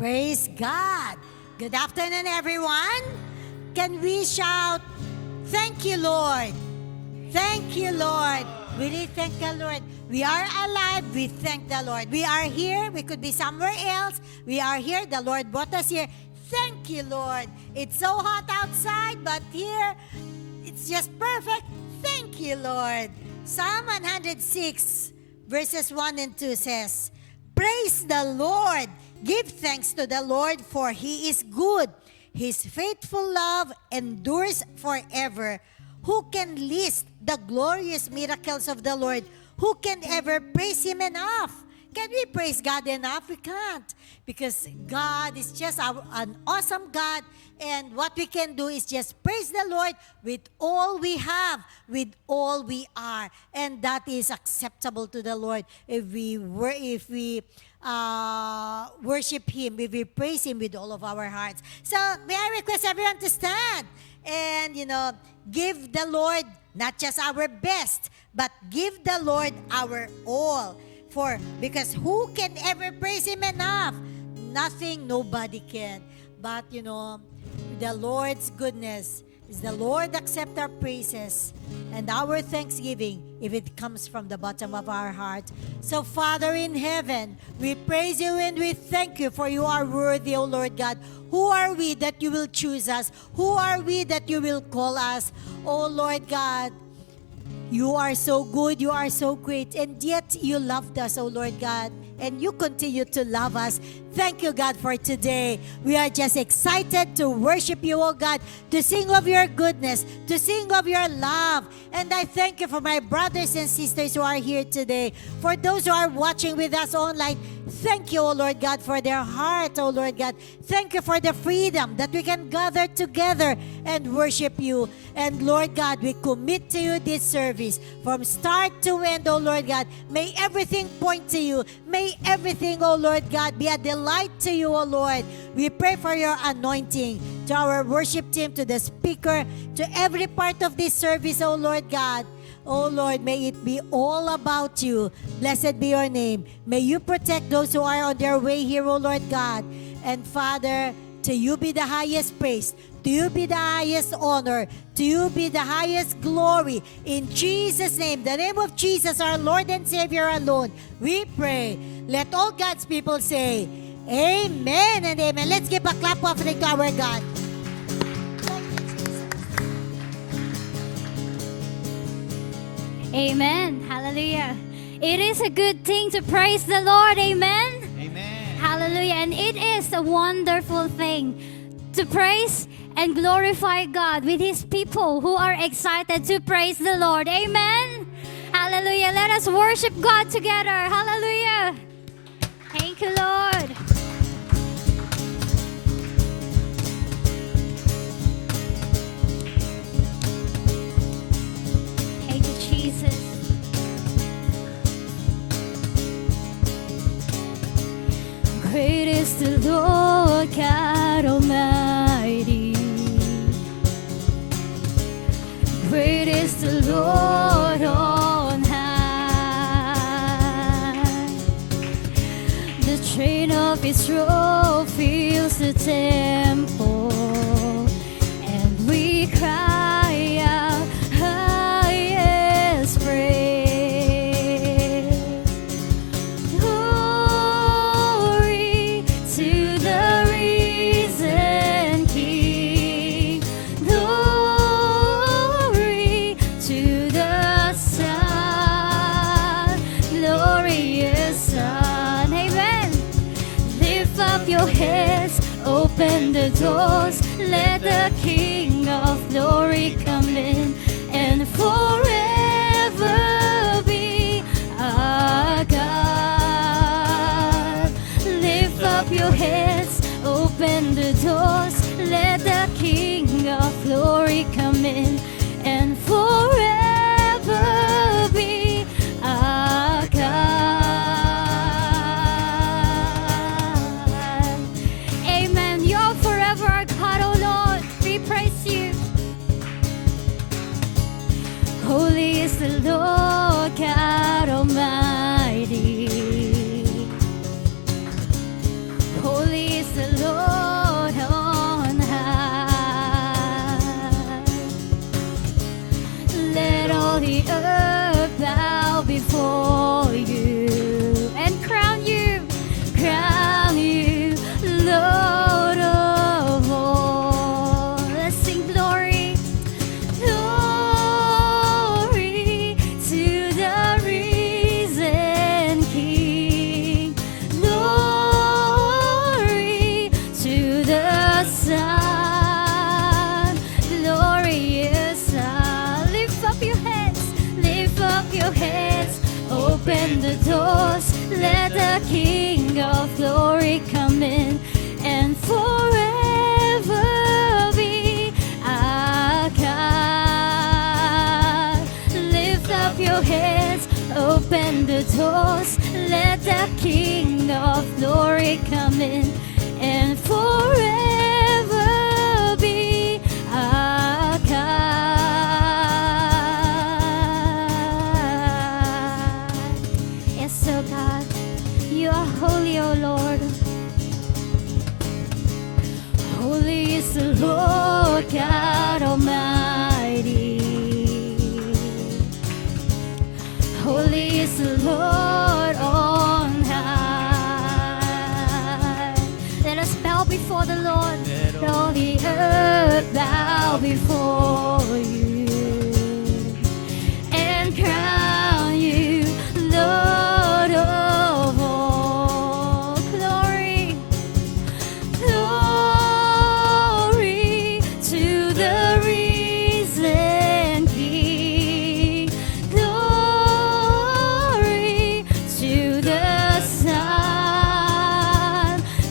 Praise God. Good afternoon, everyone. Can we shout, "Thank you, Lord. Thank you, Lord." We really thank the Lord. We are alive. We thank the Lord. We are here. We could be somewhere else. We are here. The Lord brought us here. Thank you, Lord. It's so hot outside, but here, it's just perfect. Thank you, Lord. Psalm 106, verses 1 and 2 says, "Praise the Lord. Give thanks to the Lord, for He is good. His faithful love endures forever. Who can list the glorious miracles of the Lord? Who can ever praise Him enough?" Can we praise God enough? We can't. Because God is just an awesome God. And what we can do is just praise the Lord with all we have, with all we are. And that is acceptable to the Lord if we worship Him, if we praise Him with all of our hearts. So may I request everyone to stand and, give the Lord not just our best, but give the Lord our all. Because who can ever praise Him enough? Nothing, nobody can. But, the Lord's goodness is the Lord accept our praises and our thanksgiving if it comes from the bottom of our heart. So, Father in heaven, we praise You and we thank You, for You are worthy, O Lord God. Who are we that You will choose us? Who are we that You will call us? O Lord God, You are so good, You are so great, and yet You loved us, O Lord God, and You continue to love us. Thank You, God, for today. We are just excited to worship You, O God, to sing of Your goodness, to sing of Your love. And I thank You for my brothers and sisters who are here today. For those who are watching with us online, thank You, O Lord God, for their heart, O Lord God. Thank You for the freedom that we can gather together and worship You. And Lord God, we commit to You this service from start to end, O Lord God. May everything point to You. May everything, O Lord God, be a delight to You, O Lord. We pray for Your anointing to our worship team, to the speaker, to every part of this service, O Lord God. Oh Lord, may it be all about You. Blessed be Your name. May You protect those who are on their way here, O Lord God. And Father, to You be the highest praise. To You be the highest honor. To You be the highest glory. In Jesus' name, the name of Jesus, our Lord and Savior alone, we pray. Let all God's people say, Amen and amen. Let's give a clap offering to our God. Amen. Hallelujah. It is a good thing to praise the Lord. Amen. Amen. Hallelujah. And it is a wonderful thing to praise and glorify God with His people who are excited to praise the Lord. Amen. Hallelujah. Let us worship God together. Hallelujah. Thank You, Lord. Thank You, Jesus. Great is the Lord God Almighty. Great is the Lord on high. The train of His robe fills the temple, and we cry out, highest praise. Glory to the risen King. Glory to the Son, glorious Son. Amen. Lift up your heads, open the doors, let the King of glory come in and forever be our God. Lift up your heads, open the doors, let the King of glory come in and forever be our God. Amen. You're forever our God, oh Lord. We praise You. the King of glory come in and forever be our God. Lift up your heads, open the doors, let the King of glory come in and forever be our God. Yes, so God, you are holy, O Lord. Holy is the Lord God Almighty. Holy is the Lord on high. Let us bow before the Lord. Let all the earth bow before you and crown you Lord of all. Glory, glory to the risen King. Glory to the Son,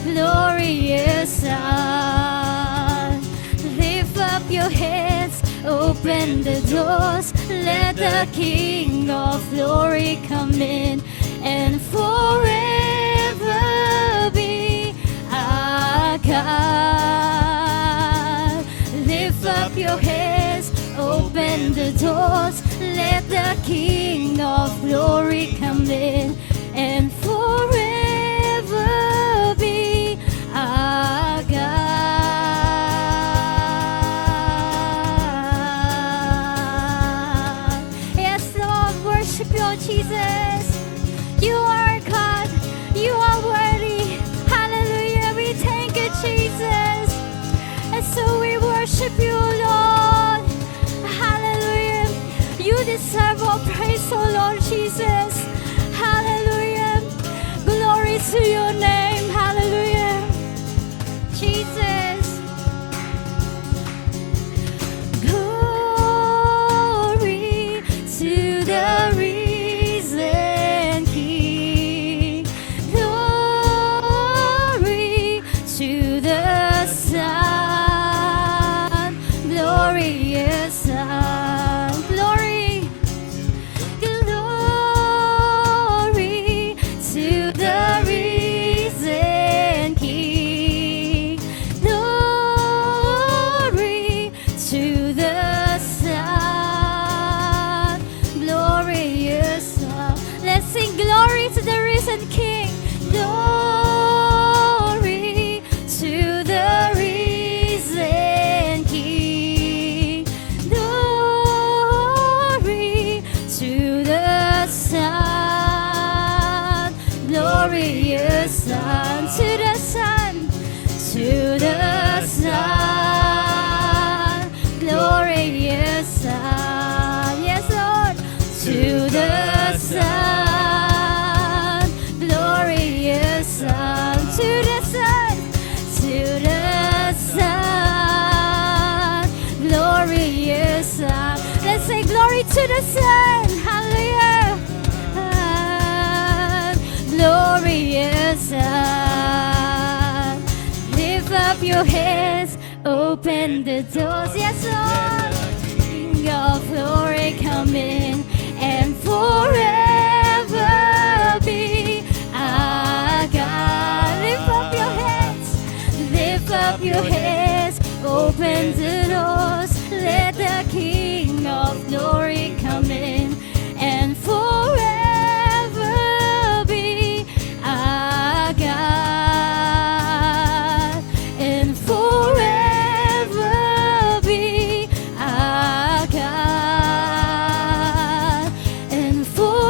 glorious Son. Lift up your heads, open the doors, let the King of glory come in and forever be our God. Lift up your heads, open the doors, let the King of glory come in and forever be our God. Yes, Lord, worship you, Jesus. You are God. You are worthy. Hallelujah. We thank you, Jesus. And so we worship you, Lord. Hallelujah. You deserve all praise, oh Lord Jesus. Hallelujah. Glory to your name. Hallelujah. Jesus. Glory to the risen King. Glory to the Son, glorious Son. Glory, glory to the risen King. Glory to the Son, glorious Son. Let's sing glory to the risen King. Glory to the risen King. Glory to the Son, glorious Son, to the Son, to the Son, glorious Son. Yes, Lord, to the Son, glorious Son, to the Son, to the Son, glorious Son. Let's say glory to the Son. Hallelujah. Glorious Son. Lift up your heads, open the doors. Yes, Lord. King of glory come in and forever be our God. Lift up your heads, lift up your heads, open the doors, let the King of glory come in and forever be our God and forever be our God and forever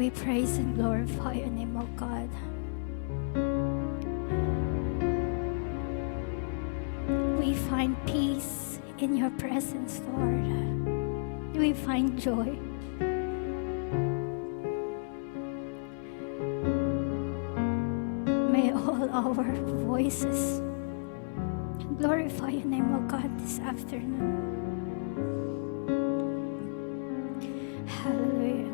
We praise and glorify your name, O God. We find peace in your presence, Lord. We find joy. May all our voices glorify your name, O God, this afternoon. Hallelujah.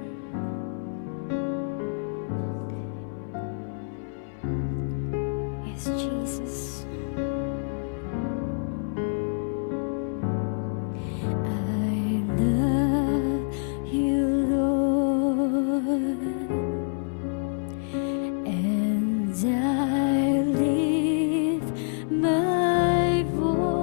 Yes, Jesus. I love you, Lord, and I lift my voice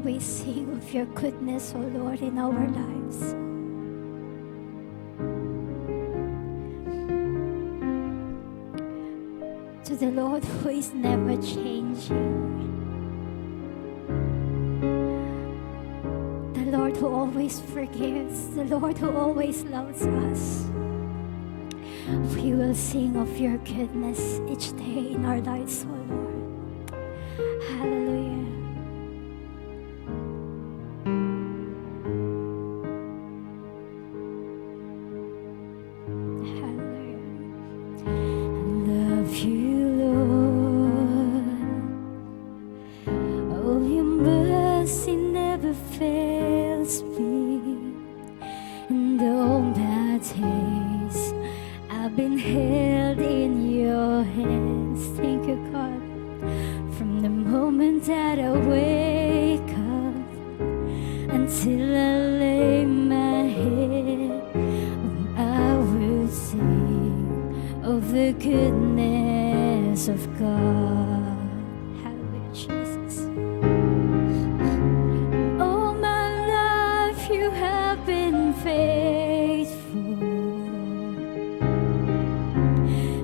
always sing of your goodness, O Lord, in our lives. To the Lord who is never changing. The Lord who always forgives. The Lord who always loves us. We will sing of your goodness each day in our lives, O Lord. Hallelujah. Love you, Lord. Oh, your mercy never fails me. And all my days I've been held in your hands. Thank you, God. From the moment that I wake up until I lay my head, I will sing of the goodness of God. Hallelujah, Jesus. All my life you have been faithful.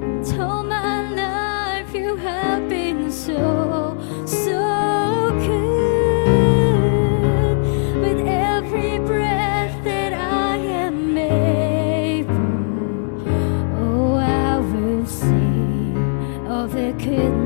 And all my life you have been so, so good. With every breath that I am able, oh, I will sing of the goodness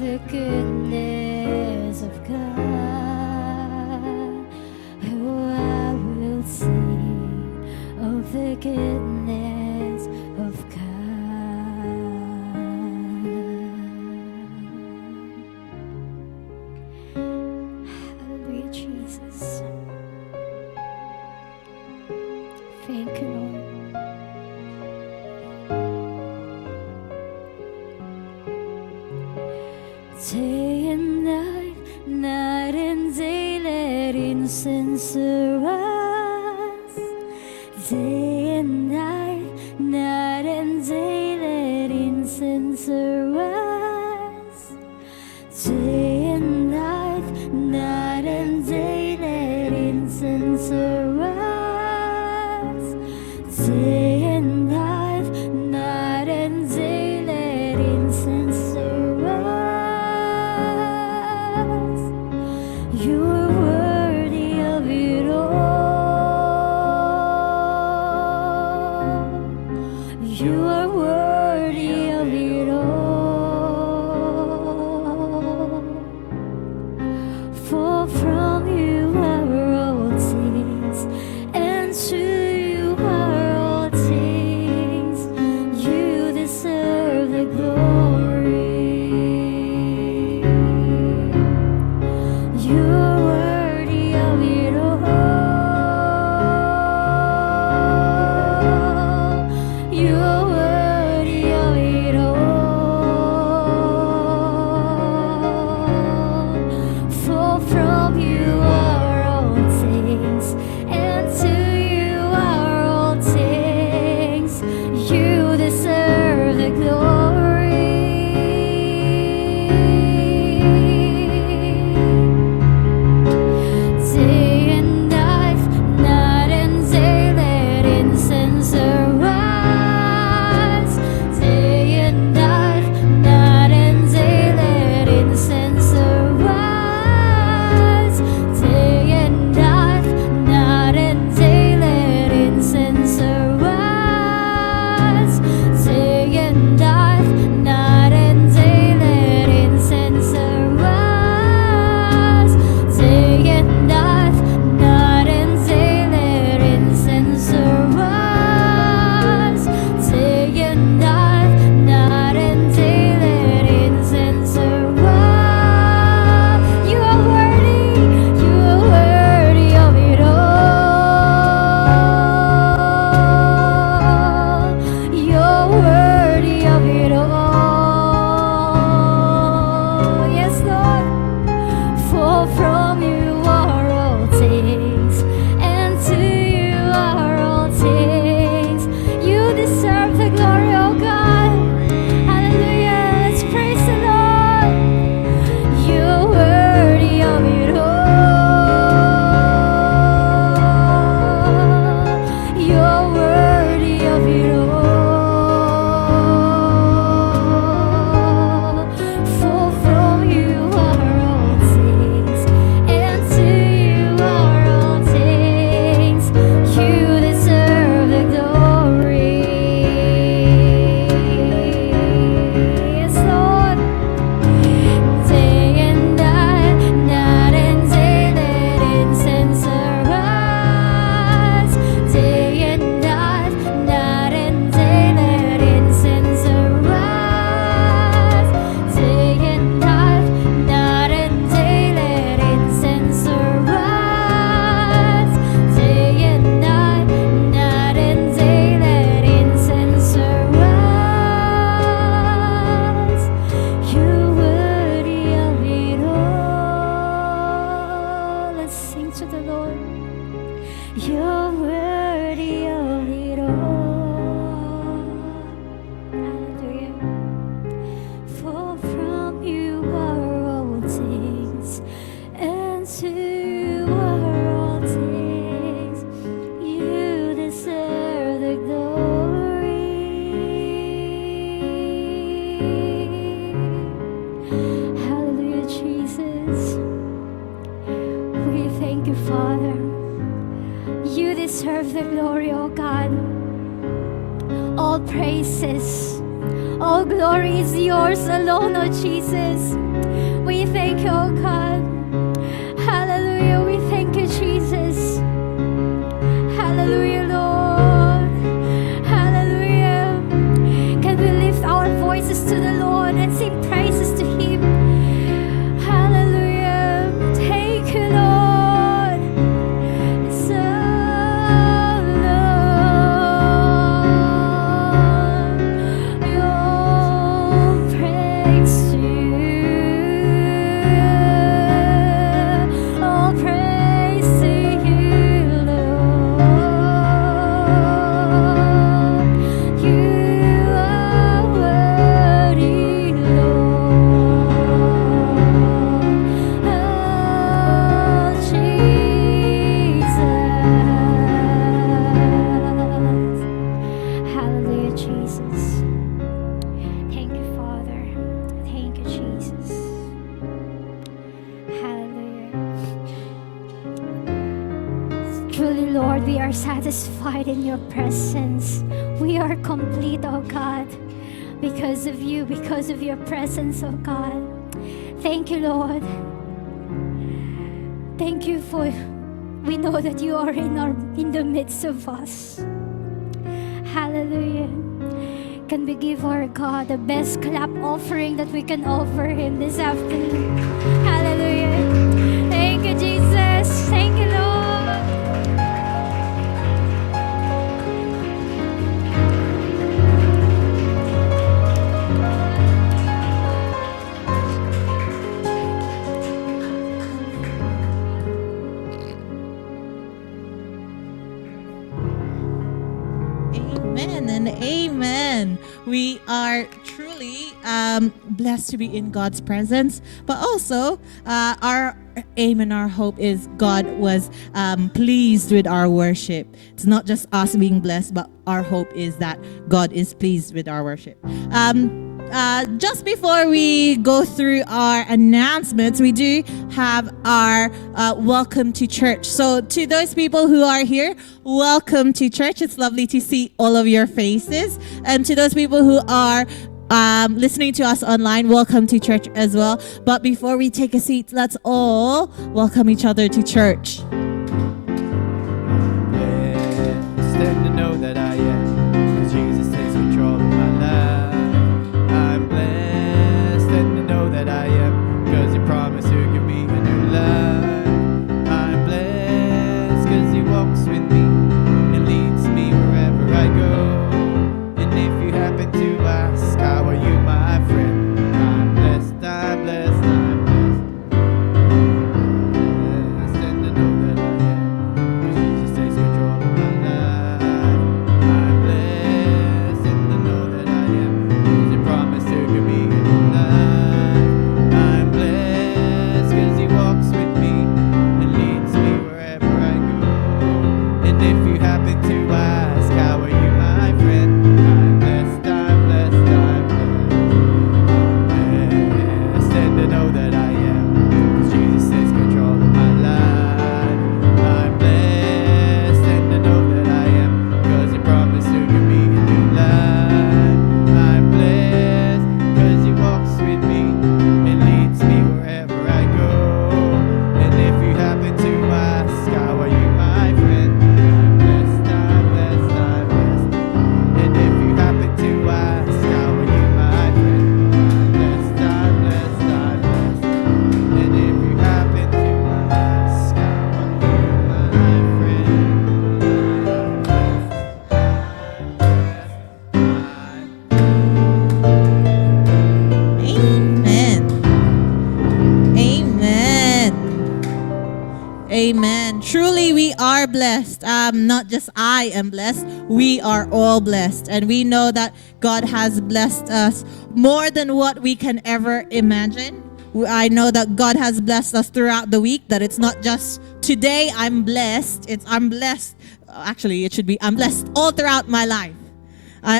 the goodness of God. Oh, I will sing of the goodness of God. Hallelujah, Jesus. Thank you, Lord. Day and night and day, let incense arise. Day and night and day, let incense arise. Day and night and day, let incense arise. Day and night and day, let incense arise. You are worthy of it all. You are worthy of it all. For from you are all things, and to you are all things. You deserve the glory. You are worthy of it all. You are worthy of it all. For from you are all things, and to you are all things. You deserve the glory. Day and night and day, let incense arise. Day and night and day, let incense arise. Day and night and day, let incense arise. Day and night and day, let incense arise. Day and night and day, let incense arise. Day and night and day, let incense arise. You are worthy of it all. You're worthy of it all. Yes, Lord. For from you are all things, and to you are all things. You deserve the glory, oh God. Hallelujah. Let's praise the Lord. You're worthy of it all. You're worthy of it all. For from you are all things, and to you are all things. You deserve the glory. Yes, Lord. Day and night and day, let incense arise. Day and night and day, let incense arise. Day and night and day, let incense arise. Day and night and day, let incense arise. You're worthy of it all. Let's sing to the Lord. You're worthy of it all. Hallelujah. For from you are all things, and to you are all things. You deserve the glory. Hallelujah, Jesus. We thank you, Father. You deserve the glory, oh God. All praises, all glory is yours alone, oh Jesus. We thank you, oh God. Hallelujah. We thank you, Jesus. Hallelujah, Lord. Hallelujah. Can we lift our voices to the Lord and sing praises to Him? Hallelujah. Thank you, Lord. So, Lord, your praise to you. All praise to you, Lord. You are worthy, Lord. Oh, Jesus. Hallelujah, Jesus. Thank you, Father. Thank you, Jesus. Hallelujah. Truly, Lord, we are satisfied in your presence. We are complete, oh God, because of you, because of your presence, oh God. Thank you, Lord. Thank you for we know that you are in the midst of us. Hallelujah. Can we give our God the best clap offering that we can offer Him this afternoon? Hallelujah. Thank you, Jesus. Thank you, Lord. Amen and amen. We are truly blessed to be in God's presence, but also our aim and our hope is God was pleased with our worship. It's not just us being blessed, but our hope is that God is pleased with our worship. Just before we go through our announcements, we do have our welcome to church. So to those people who are here, welcome to church. It's lovely to see all of your faces. And to those people who are listening to us online, welcome to church as well. But before we take a seat, let's all welcome each other to church. Stand to know that I am, 'cause Jesus takes control of my life. I'm blessed and to know that I am, 'cause He promised to give me a new life. I'm blessed 'cause He walks with me and leads me wherever I go. And if you happen to ask, how are you, my friend? I'm blessed, I'm blessed, I'm blessed. And to know that I am, 'cause Jesus takes control of my life. I'm blessed and to know that I am, 'cause He promised to give me a new life. I'm blessed 'cause He walks with me and leads me wherever I go. And if you happen to ask, how are you, my friend? I'm blessed, I'm blessed, I'm blessed. And to know that I am, 'cause Jesus takes control of my life. I'm blessed and to know that I am, 'cause He promised to give me a new life. I'm blessed 'cause He walks with me and leads me wherever I go. And if you happen to ask, how are you, my friend? I'm blessed, I'm blessed, I'm blessed. And if you happen to ask, how are you, my friend? I'm blessed, I'm blessed, I'm blessed. And if you happen to ask, how are you, my friend? Amen. Amen. Amen. Truly, we are blessed. Not just I am blessed. We are all blessed. And we know that God has blessed us more than what we can ever imagine. I know that God has blessed us throughout the week, that it's not just today I'm blessed. It's I'm blessed. Actually, it should be I'm blessed all throughout my life.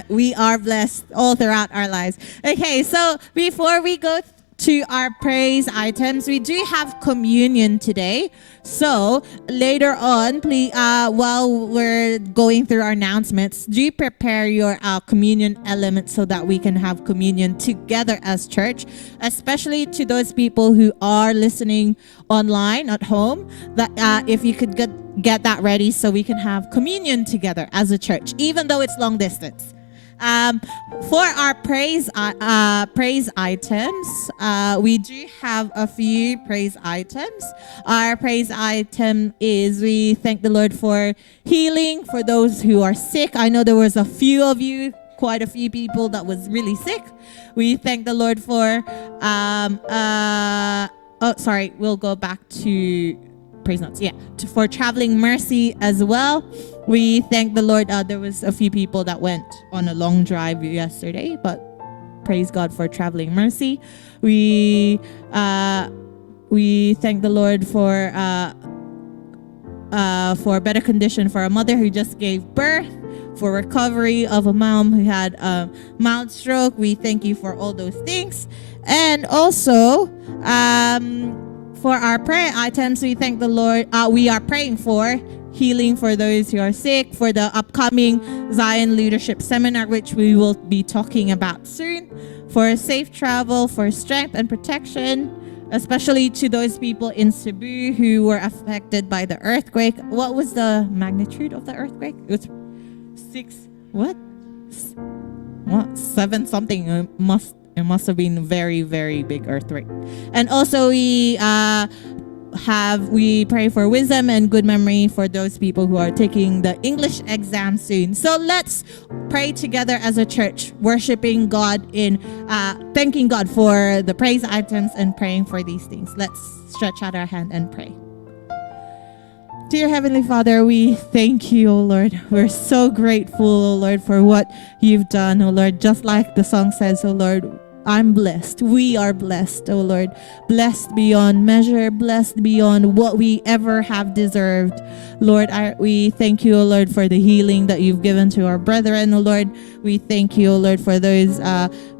We are blessed all throughout our lives. Okay, so before we go to our praise items. We do have communion today. So later on, please, while we're going through our announcements, do prepare your communion elements so that we can have communion together as church, especially to those people who are listening online at home. That if you could get that ready so we can have communion together as a church, even though it's long distance. For our praise items, we do have a few praise items. Our praise item is we thank the Lord for healing for those who are sick. I know there was a few of you, quite a few people that was really sick. We thank the Lord for we'll go back to praise notes. For traveling mercy as well. We thank the Lord. There was a few people that went on a long drive yesterday, but praise God for traveling mercy. We thank the Lord for better condition for a mother who just gave birth, for recovery of a mom who had a mild stroke. We thank you for all those things. And also, for our prayer items, we thank the Lord. We are praying for healing for those who are sick, for the upcoming Zion Leadership Seminar, which we will be talking about soon, for safe travel, for strength and protection, especially to those people in Cebu who were affected by the earthquake. What was the magnitude of the earthquake? It was 7 something. It must have been very, very big earthquake. And also we pray for wisdom and good memory for those people who are taking the English exam soon. So let's pray together as a church, worshiping God in thanking God for the praise items and praying for these things. Let's stretch out our hand and pray. Dear Heavenly Father, we thank you, O Lord. We're so grateful, O Lord, for what you've done, O Lord. Just like the song says, O Lord, I'm blessed. We are blessed, O Lord. Blessed beyond measure, blessed beyond what we ever have deserved. Lord, we thank you, O Lord, for the healing that you've given to our brethren, O Lord. We thank you, O Lord, for those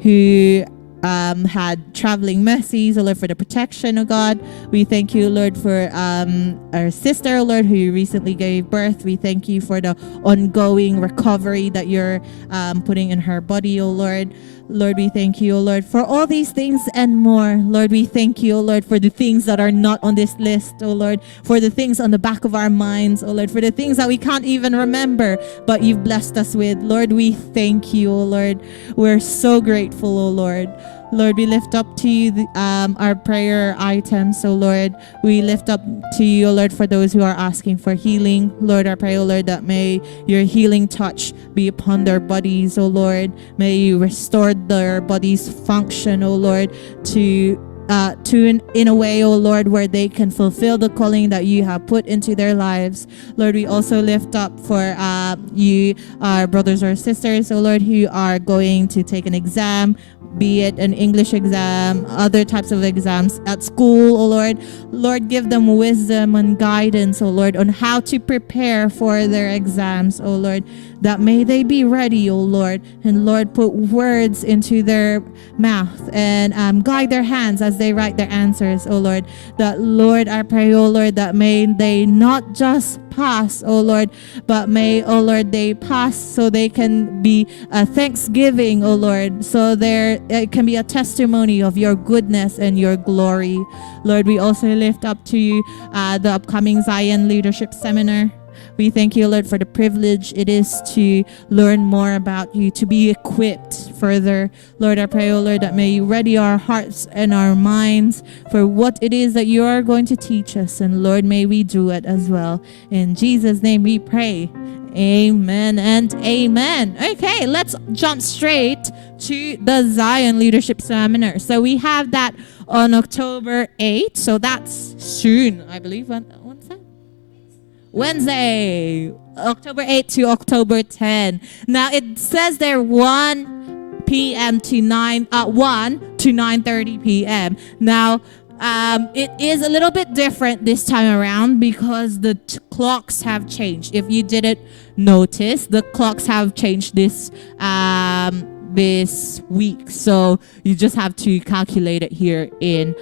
who had traveling mercies, O Lord, for the protection of God. We thank you, Lord, for our sister, O Lord, who recently gave birth. We thank you for the ongoing recovery that you're putting in her body, O Lord. Lord, we thank you, O Lord, for all these things and more. Lord, we thank you, O Lord, for the things that are not on this list, O Lord, for the things on the back of our minds, O Lord, for the things that we can't even remember, but you've blessed us with. Lord, we thank you, O Lord. We're so grateful, O Lord. Lord, we lift up to you our prayer items, O Lord. We lift up to you, O Lord, for those who are asking for healing. Lord, I pray, O Lord, that may your healing touch be upon their bodies, O Lord. May you restore their bodies' function, O Lord, in a way, O Lord, where they can fulfill the calling that you have put into their lives. Lord, we also lift up for you, our brothers or sisters, O Lord, who are going to take an exam, be it an English exam, other types of exams at school, O Lord. Lord, give them wisdom and guidance, O Lord, on how to prepare for their exams, O Lord, that may they be ready, O Lord. And Lord, put words into their mouth and guide their hands as they write their answers, O Lord. That, Lord, I pray, O Lord, that may they not just pass, O Lord, but may, O Lord, they pass so they can be a thanksgiving, O Lord, so it can be a testimony of your goodness and your glory. Lord, we also lift up to you the upcoming Zion Leadership Seminar. We thank you, Lord, for the privilege it is to learn more about you, to be equipped further. Lord, I pray, oh Lord, that may you ready our hearts and our minds for what it is that you are going to teach us. And Lord, may we do it as well. In Jesus' name we pray. Amen and amen. Okay, let's jump straight to the Zion Leadership Seminar. So we have that on October 8th. So that's soon, I believe. When's that? Wednesday, October 8th to October 10. Now it says there 1 p.m. to 1 to 9:30 p.m. Now it is a little bit different this time around because the clocks have changed. If you didn't notice, the clocks have changed this week. So you just have to calculate it here in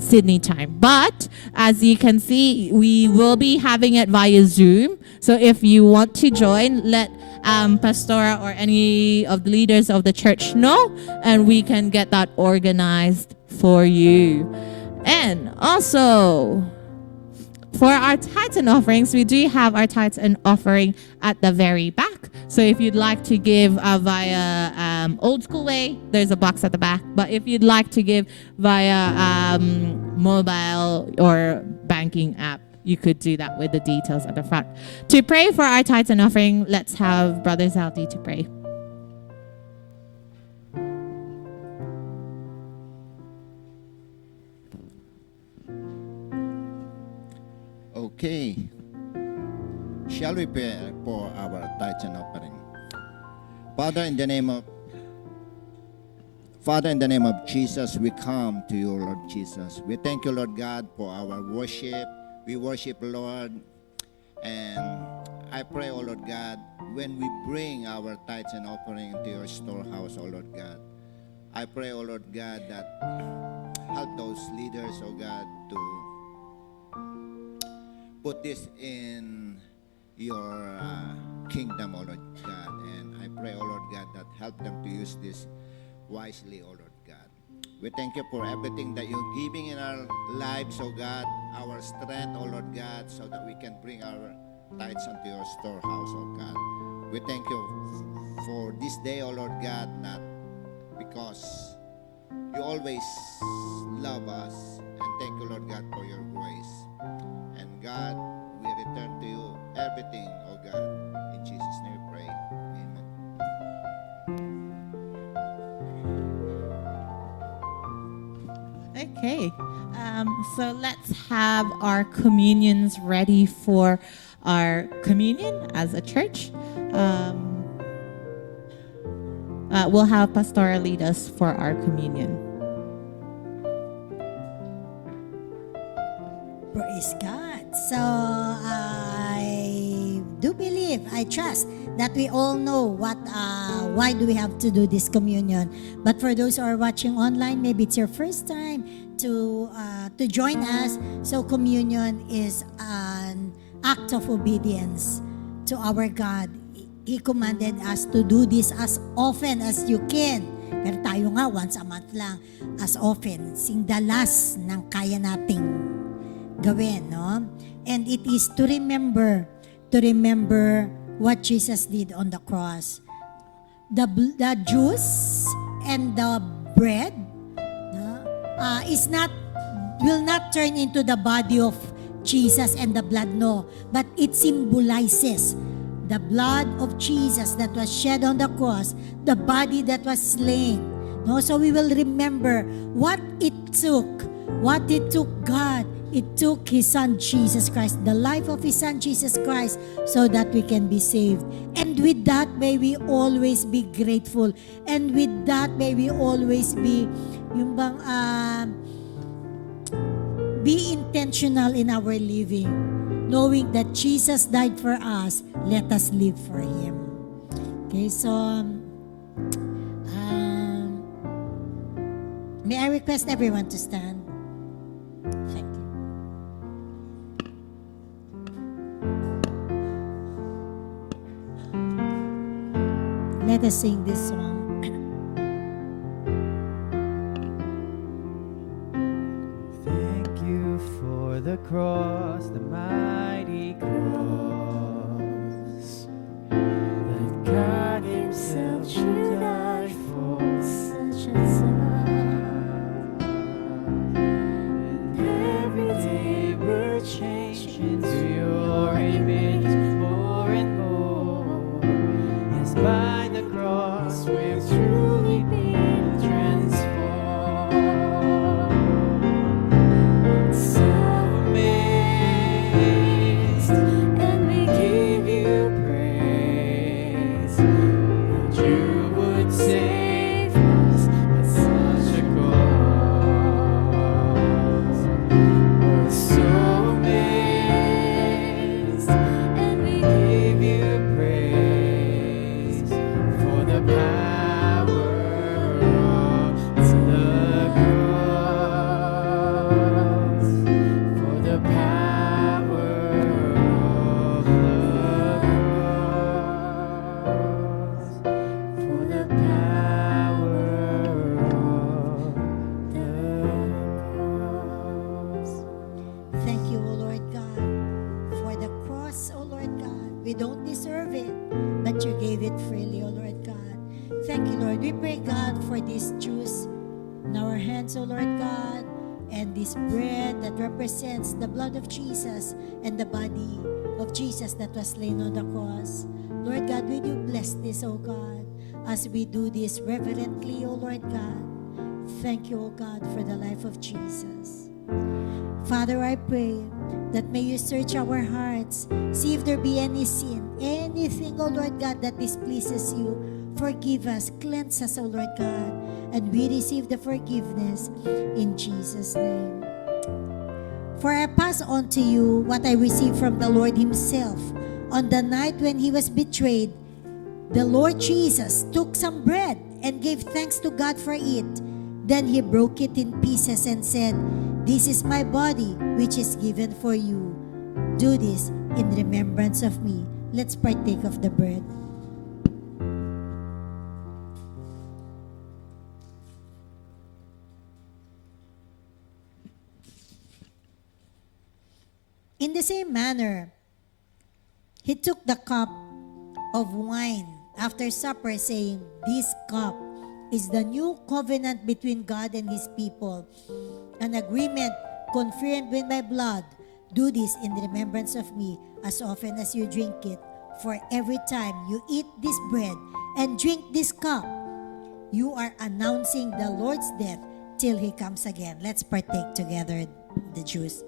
Sydney time. But as you can see, we will be having it via Zoom. So if you want to join, let Pastora or any of the leaders of the church know, and we can get that organized for you. And also, for our tithes and offerings, we do have our tithes and offering at the very back. So if you'd like to give via old school way, there's a box at the back. But if you'd like to give via mobile or banking app, you could do that with the details at the front. To pray for our tithes and offering, let's have Brother Zaldi to pray. Okay. Shall we pray for our tithes and offering? Father, in the name of Jesus, we come to you, Lord Jesus. We thank you, Lord God, for our worship. We worship, Lord. And I pray, oh Lord God, when we bring our tithes and offering into your storehouse, oh Lord God, I pray, oh Lord God, that help those leaders, oh God, to put this in your kingdom, oh Lord God. And I pray, oh Lord God, that help them to use this wisely, oh Lord God. We thank you for everything that you're giving in our lives, oh God, our strength, oh Lord God, so that we can bring our tithes unto your storehouse, oh God. We thank you for this day, oh Lord God, not because you always love us. And thank you, Lord God, for your grace. And God, we return to you everything, oh God. In Jesus' name we pray. Amen. Okay. So let's have our communions ready for our communion as a church. We'll have Pastora lead us for our communion. Praise God. So I do believe, I trust that we all know why do we have to do this communion. But for those who are watching online, maybe it's your first time to join us. So communion is an act of obedience to our God. He commanded us to do this as often as you can. Pero tayo nga, once a month lang, as often. Singdalas ng kaya nating gawin, no? And it is to remember what Jesus did on the cross. The juice and the bread will not turn into the body of Jesus and the blood, no. But it symbolizes the blood of Jesus that was shed on the cross, the body that was slain. No, so we will remember what it took God. It took His Son Jesus Christ, the life of His Son Jesus Christ, so that we can be saved. And with that, may we always be grateful. And with that, may we always be be intentional in our living, knowing that Jesus died for us. Let us live for Him. Okay, so may I request everyone to stand? Thank you. Let us sing this song. Thank you for the cross, the mighty cross, that God Himself should die for Such a son. And every day we're changed into your image more and more. Yes, by the cross we've truly been transformed. So amazed, and it freely, O Lord God. Thank you, Lord. We pray, God, for this juice in our hands, O Lord God, and this bread that represents the blood of Jesus and the body of Jesus that was slain on the cross. Lord God, will you bless this, O God, as we do this reverently, O Lord God. Thank you, O God, for the life of Jesus. Father, I pray that may you search our hearts, see if there be any sin, anything, O Lord God, that displeases you. Forgive us, cleanse us, O Lord God, and we receive the forgiveness in Jesus' name. For I pass on to you what I received from the Lord himself. On the night when he was betrayed, the Lord Jesus took some bread and gave thanks to God for it. Then he broke it in pieces and said, "This is my body, which is given for you. Do this in remembrance of me." Let's partake of the bread. In the same manner, he took the cup of wine after supper, saying, "This cup is the new covenant between God and his people, an agreement confirmed with my blood. Do this in remembrance of me as often as you drink it. For every time you eat this bread and drink this cup, you are announcing the Lord's death till he comes again." Let's partake together the juice.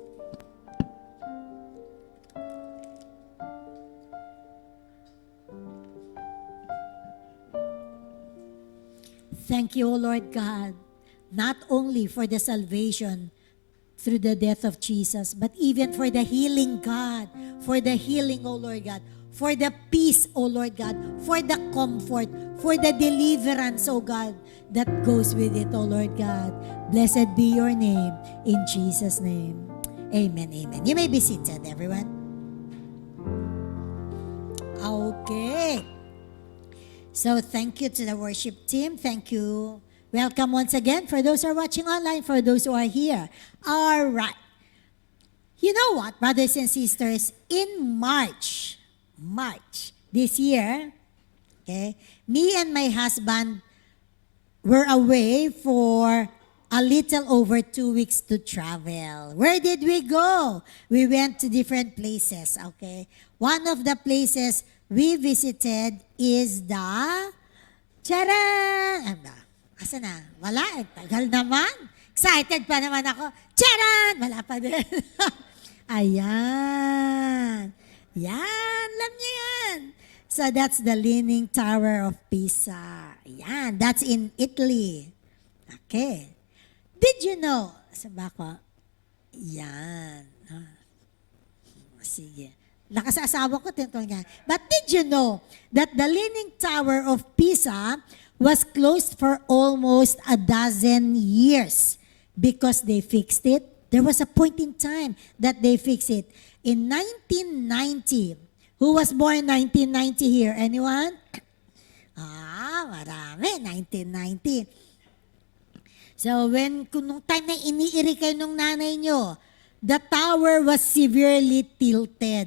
Thank you, O Lord God, not only for the salvation through the death of Jesus, but even for the healing, God, for the healing, O Lord God, for the peace, O Lord God, for the comfort, for the deliverance, O God, that goes with it, O Lord God. Blessed be your name, in Jesus' name. Amen, amen. You may be seated, everyone. Okay. So thank you to the worship team. Thank you. Welcome once again for those who are watching online, for those who are here. All right. You know what, brothers and sisters, in March this year, okay, me and my husband were away for a little over 2 weeks to travel. Where did we go? We went to different places, okay? One of the places we visited is the Charan! Asa na? Wala. Tagal naman. Excited pa naman ako. Charan! Wala pa din. Ayan. Yan. Alam niyo yan. So that's the Leaning Tower of Pisa. Yan. That's in Italy. Okay. Did you know? Saan ko? Yan. Sige. Lakas sa asawa ko, tinutulungan niya. But did you know that the Leaning Tower of Pisa was closed for almost 12 years because they fixed it? There was a point in time that they fixed it. In 1990, who was born 1990 here? Anyone? Marami. 1990. So nung time na iniiri kayo nung nanay nyo, the tower was severely tilted,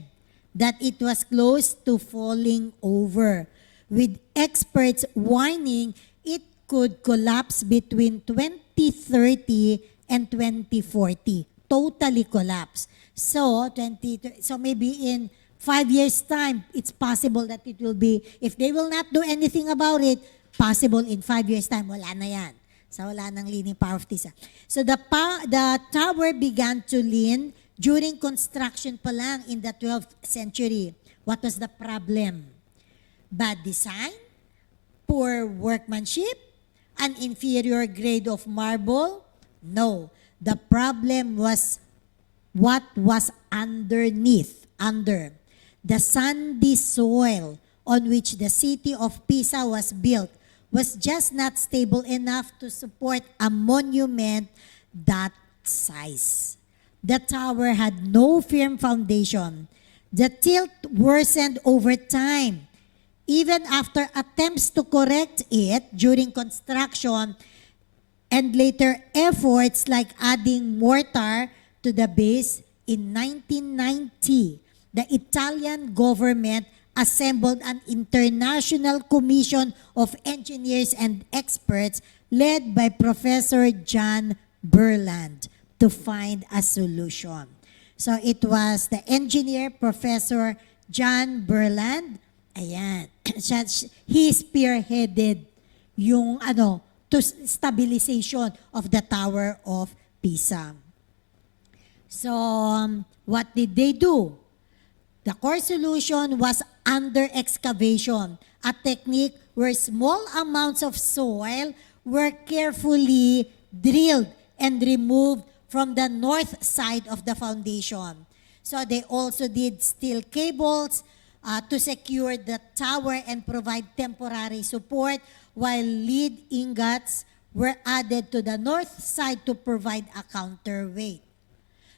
that it was close to falling over, with experts warning it could collapse between 2030 and 2040. Totally collapse. So maybe in 5 years' time, it's possible that it will be, if they will not do anything about it, possible in 5 years' time, wala na yan. So wala nang leaning power of Pisa. So the tower began to lean during construction pa lang in the 12th century. What was the problem? Bad design? Poor workmanship? An inferior grade of marble? No. The problem was what was underneath, under. The sandy soil on which the city of Pisa was built was just not stable enough to support a monument that size. The tower had no firm foundation. The tilt worsened over time. Even after attempts to correct it during construction and later efforts like adding mortar to the base, in 1990, the Italian government assembled an international commission of engineers and experts led by Professor John Burland to find a solution. So it was the engineer, Professor John Burland. Ayan. He spearheaded yung to stabilization of the Tower of Pisa. So, what did they do? The core solution was under excavation, a technique where small amounts of soil were carefully drilled and removed from the north side of the foundation. So they also did steel cables to secure the tower and provide temporary support, while lead ingots were added to the north side to provide a counterweight.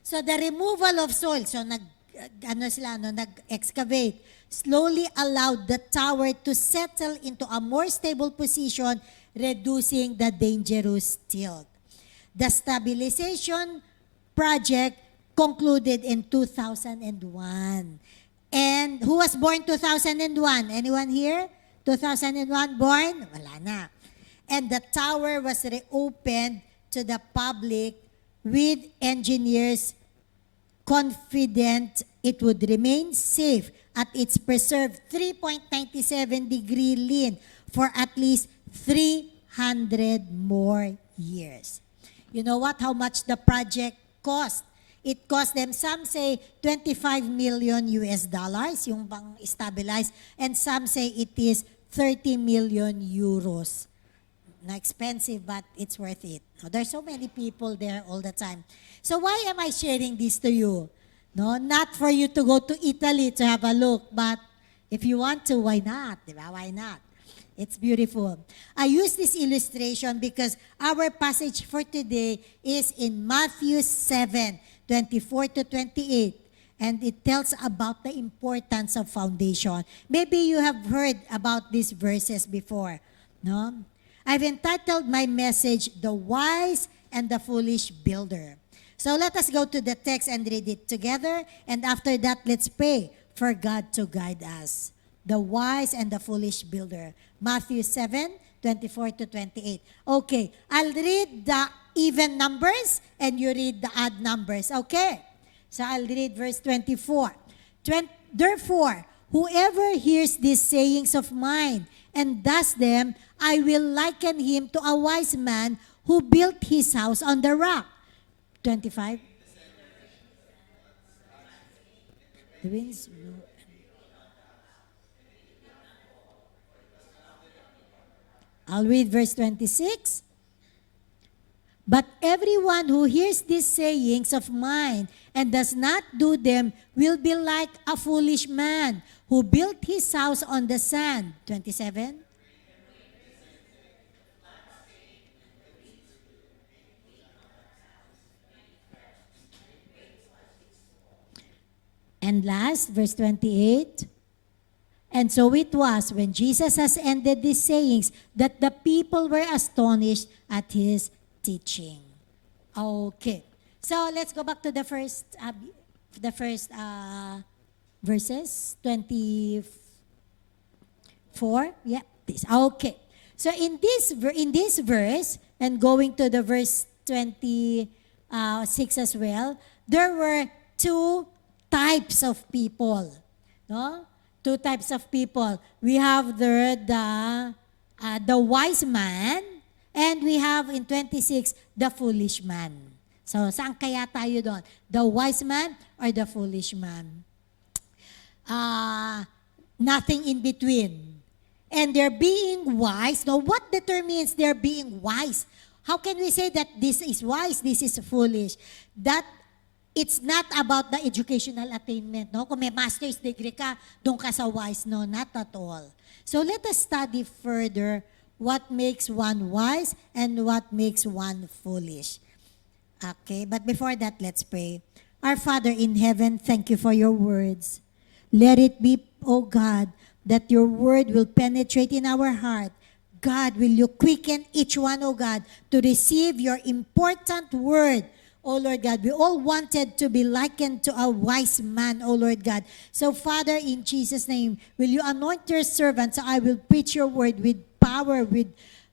So the removal of soil, so nag-excavate, slowly allowed the tower to settle into a more stable position, reducing the dangerous tilt. The stabilization project concluded in 2001. And who was born 2001? Anyone here? 2001 born? Wala na. And the tower was reopened to the public with engineers confident it would remain safe at its preserved 3.97-degree lean for at least 300 more years. You know what? How much the project cost? It cost them, some say 25 million US dollars, yung bang stabilize, and some say it is 30 million euros. Na expensive, but it's worth it. Now, there's so many people there all the time. So why am I sharing this to you? No, not for you to go to Italy to have a look, but if you want to, why not? Diba? Why not? It's beautiful. I use this illustration because our passage for today is in Matthew 7:24 to 28. And it tells about the importance of foundation. Maybe you have heard about these verses before. No? I've entitled my message, The Wise and the Foolish Builder. So let us go to the text and read it together. And after that, let's pray for God to guide us. The Wise and the Foolish Builder. Matthew 7:24 to 28. Okay, I'll read the even numbers and you read the odd numbers. Okay? So I'll read verse 24. Therefore, whoever hears these sayings of mine and does them, I will liken him to a wise man who built his house on the rock. 25. The winds blew. I'll read verse 26. But everyone who hears these sayings of mine and does not do them will be like a foolish man who built his house on the sand. 27. And last, verse 28. And so it was when Jesus has ended these sayings that the people were astonished at his teaching. Okay. So let's go back to the first verses, 24. Yeah, this. Okay. So in this verse, and going to the verse 26 as well, there were two types of people. No? Two types of people. We have the wise man, and we have in 26, the foolish man. So, saan kaya tayo doon? The wise man or the foolish man? Nothing in between. And they're being wise. Now, what determines they're being wise? How can we say that this is wise, this is foolish? That it's not about the educational attainment. No? Kung may master's degree ka, doon ka sa wise. No, not at all. So, let us study further what makes one wise and what makes one foolish. Okay, but before that, let's pray. Our Father in heaven, thank you for your words. Let it be, O God, that your word will penetrate in our heart. God, will you quicken each one, O God, to receive your important word oh Lord God. We all wanted to be likened to a wise man, oh Lord God. So Father, in Jesus' name, will you anoint your servant so I will preach your word with power, with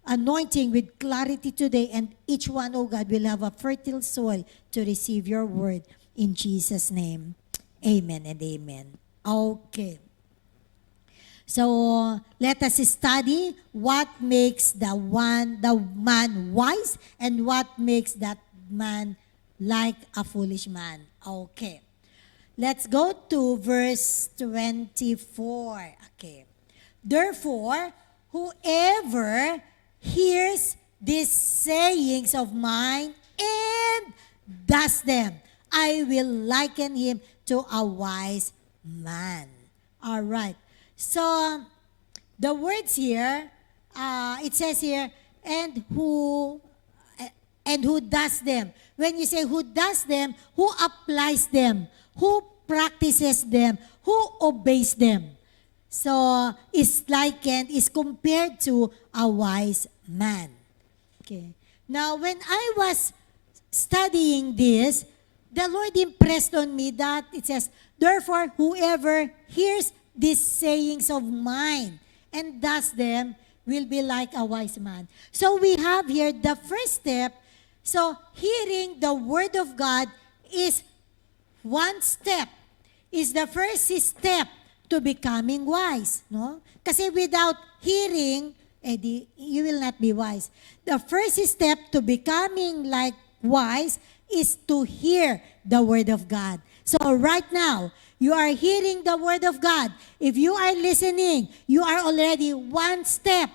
anointing, with clarity today, and each one, oh God, will have a fertile soil to receive your word. In Jesus' name, amen and amen. Okay. So let us study what makes the man wise and what makes that man like a foolish man. Okay. Let's go to verse 24. Okay. Therefore, whoever hears these sayings of mine and does them, I will liken him to a wise man. All right. So, the words here, it says here, and who does them. When you say who does them, who applies them, who practices them, who obeys them. So, is likened, is compared to a wise man. Okay. Now, when I was studying this, the Lord impressed on me that it says, therefore, whoever hears these sayings of mine and does them will be like a wise man. So we have here the first step. So hearing the word of God is one step, is the first step to becoming wise. No? Kasi without hearing, you will not be wise. The first step to becoming like wise is to hear the word of God. So right now, you are hearing the word of God. If you are listening, you are already one step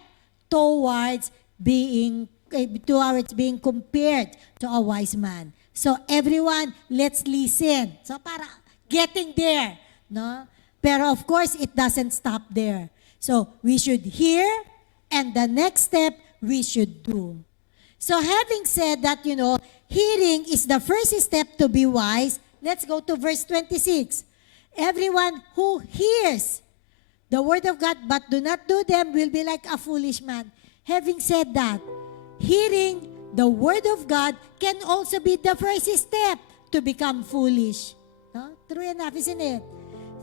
towards being compared to a wise man. So everyone, let's listen. So para getting there, no? Pero of course, it doesn't stop there. So we should hear, and the next step we should do. So having said that, hearing is the first step to be wise. Let's go to verse 26. Everyone who hears the word of God but do not do them will be like a foolish man. Having said that, hearing the word of God can also be the first step to become foolish. No? True enough, isn't it?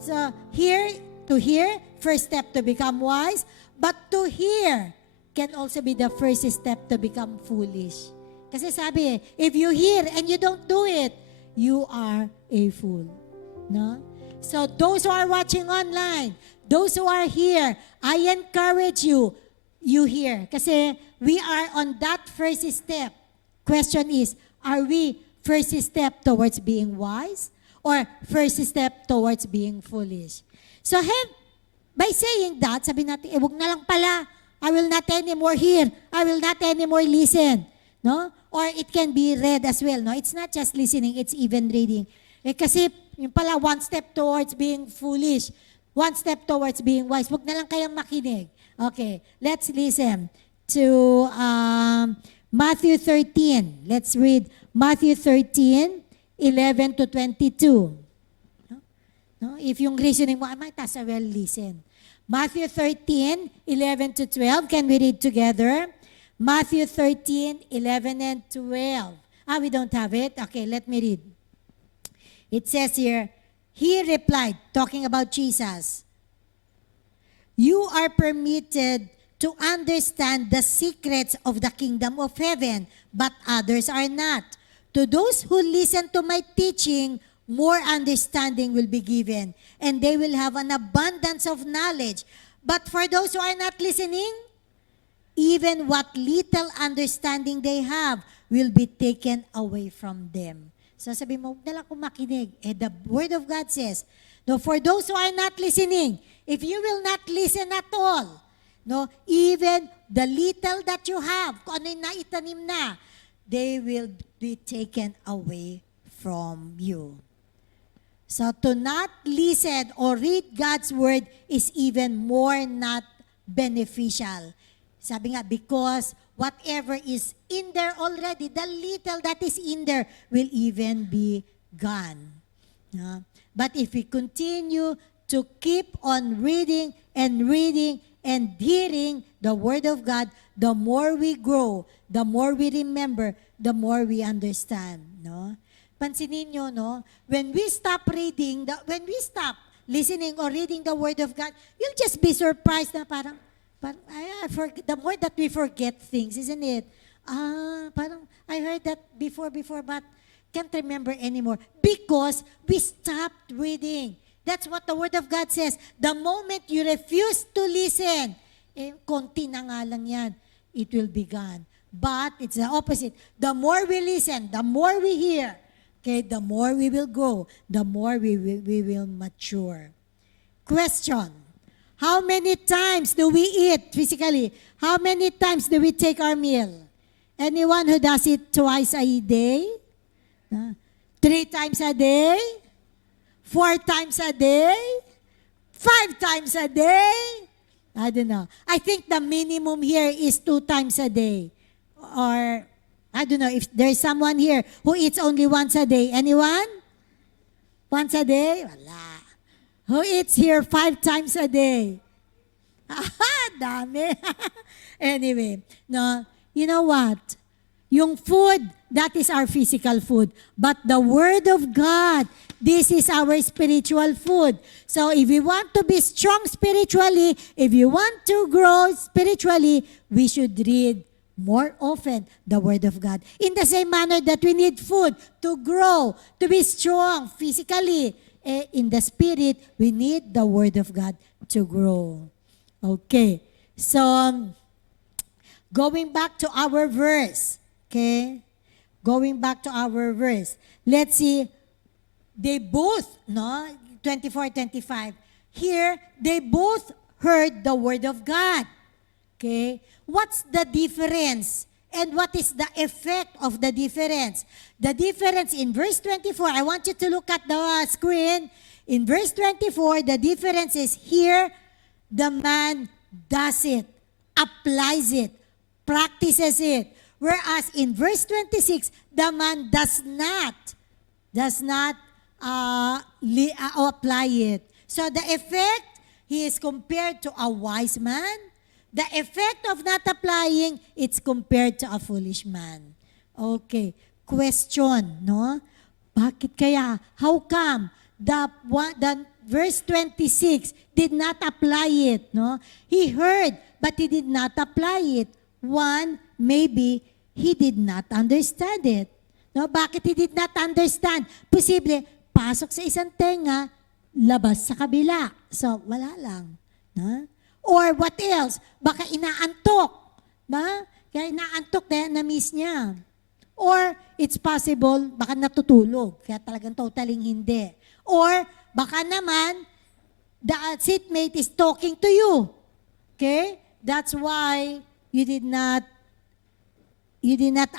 So, to hear, first step to become wise, but to hear can also be the first step to become foolish. Kasi sabi if you hear and you don't do it, you are a fool. No? So those who are watching online, those who are here, I encourage you, you hear. Kasi we are on that first step. Question is, are we first step towards being wise or first step towards being foolish? So by saying that, sabi natin, wag na lang pala, I will not anymore hear, I will not anymore listen. No? Or it can be read as well. No? It's not just listening, it's even reading. Kasi yung pala, one step towards being foolish, one step towards being wise. Huwag na lang kayang makinig. Okay, let's listen to Matthew 13. Let's read Matthew 13, 11 to 22. No? If yung reasoning mo, I might as well listen. Matthew 13, 11 to 12. Can we read together? Matthew 13, 11 and 12. We don't have it. Okay, let me read. It says here, he replied, talking about Jesus, you are permitted to understand the secrets of the kingdom of heaven, but others are not. To those who listen to my teaching, more understanding will be given, and they will have an abundance of knowledge. But for those who are not listening, even what little understanding they have will be taken away from them. So sabi mo, huwag na lang kung makinig. The Word of God says, no, for those who are not listening, if you will not listen at all, no, even the little that you have, kung ano yung naitanim na, they will be taken away from you. So to not listen or read God's Word is even more not beneficial. Sabi nga, because whatever is in there already, the little that is in there will even be gone. But if we continue to keep on reading and hearing the Word of God, the more we grow, the more we remember, the more we understand, no? Pansinin nyo, no? When we stop listening or reading the Word of God, you'll just be surprised na parang the more that we forget things, isn't it? Parang I heard that before, but can't remember anymore because we stopped reading. That's what the Word of God says. The moment you refuse to listen, konti na nga lang yan, it will be gone. But it's the opposite. The more we listen, the more we hear, okay, the more we will grow, the more we will mature. Question. How many times do we eat physically? How many times do we take our meal? Anyone who does it twice a day? 3 times a day? 4 times a day? 5 times a day? I don't know. I think the minimum here is 2 times a day. Or, I don't know if there's someone here who eats only once a day. Anyone? Once a day? Wala. Who eats here 5 times a day? Dami. Anyway, no, you know what? Yung food, that is our physical food. But the Word of God, this is our spiritual food. So if we want to be strong spiritually, if you want to grow spiritually, we should read more often the Word of God. In the same manner that we need food to grow, to be strong physically, in the Spirit, we need the Word of God to grow. Okay. So, going back to our verse, okay? Going back to our verse. Let's see. They both, no? 24, 25. Here, they both heard the Word of God. Okay? What's the difference? And what is the effect of the difference? The difference in verse 24, I want you to look at the screen. In verse 24, the difference is here, the man does it, applies it, practices it. Whereas in verse 26, the man does not apply it. So the effect, he is compared to a wise man. The effect of not applying, it's compared to a foolish man. Okay. Question, no? Bakit kaya? How come the verse 26 did not apply it, no? He heard, but he did not apply it. One, maybe he did not understand it. No, bakit he did not understand? Posible, pasok sa isang tenga, labas sa kabila. So, wala lang. No? Or what else? Baka inaantok. Ba? Kaya inaantok dahil na-miss niya. Or it's possible, baka natutulog. Kaya talagang totaling hindi. Or baka naman, the seatmate is talking to you. Okay? That's why you did not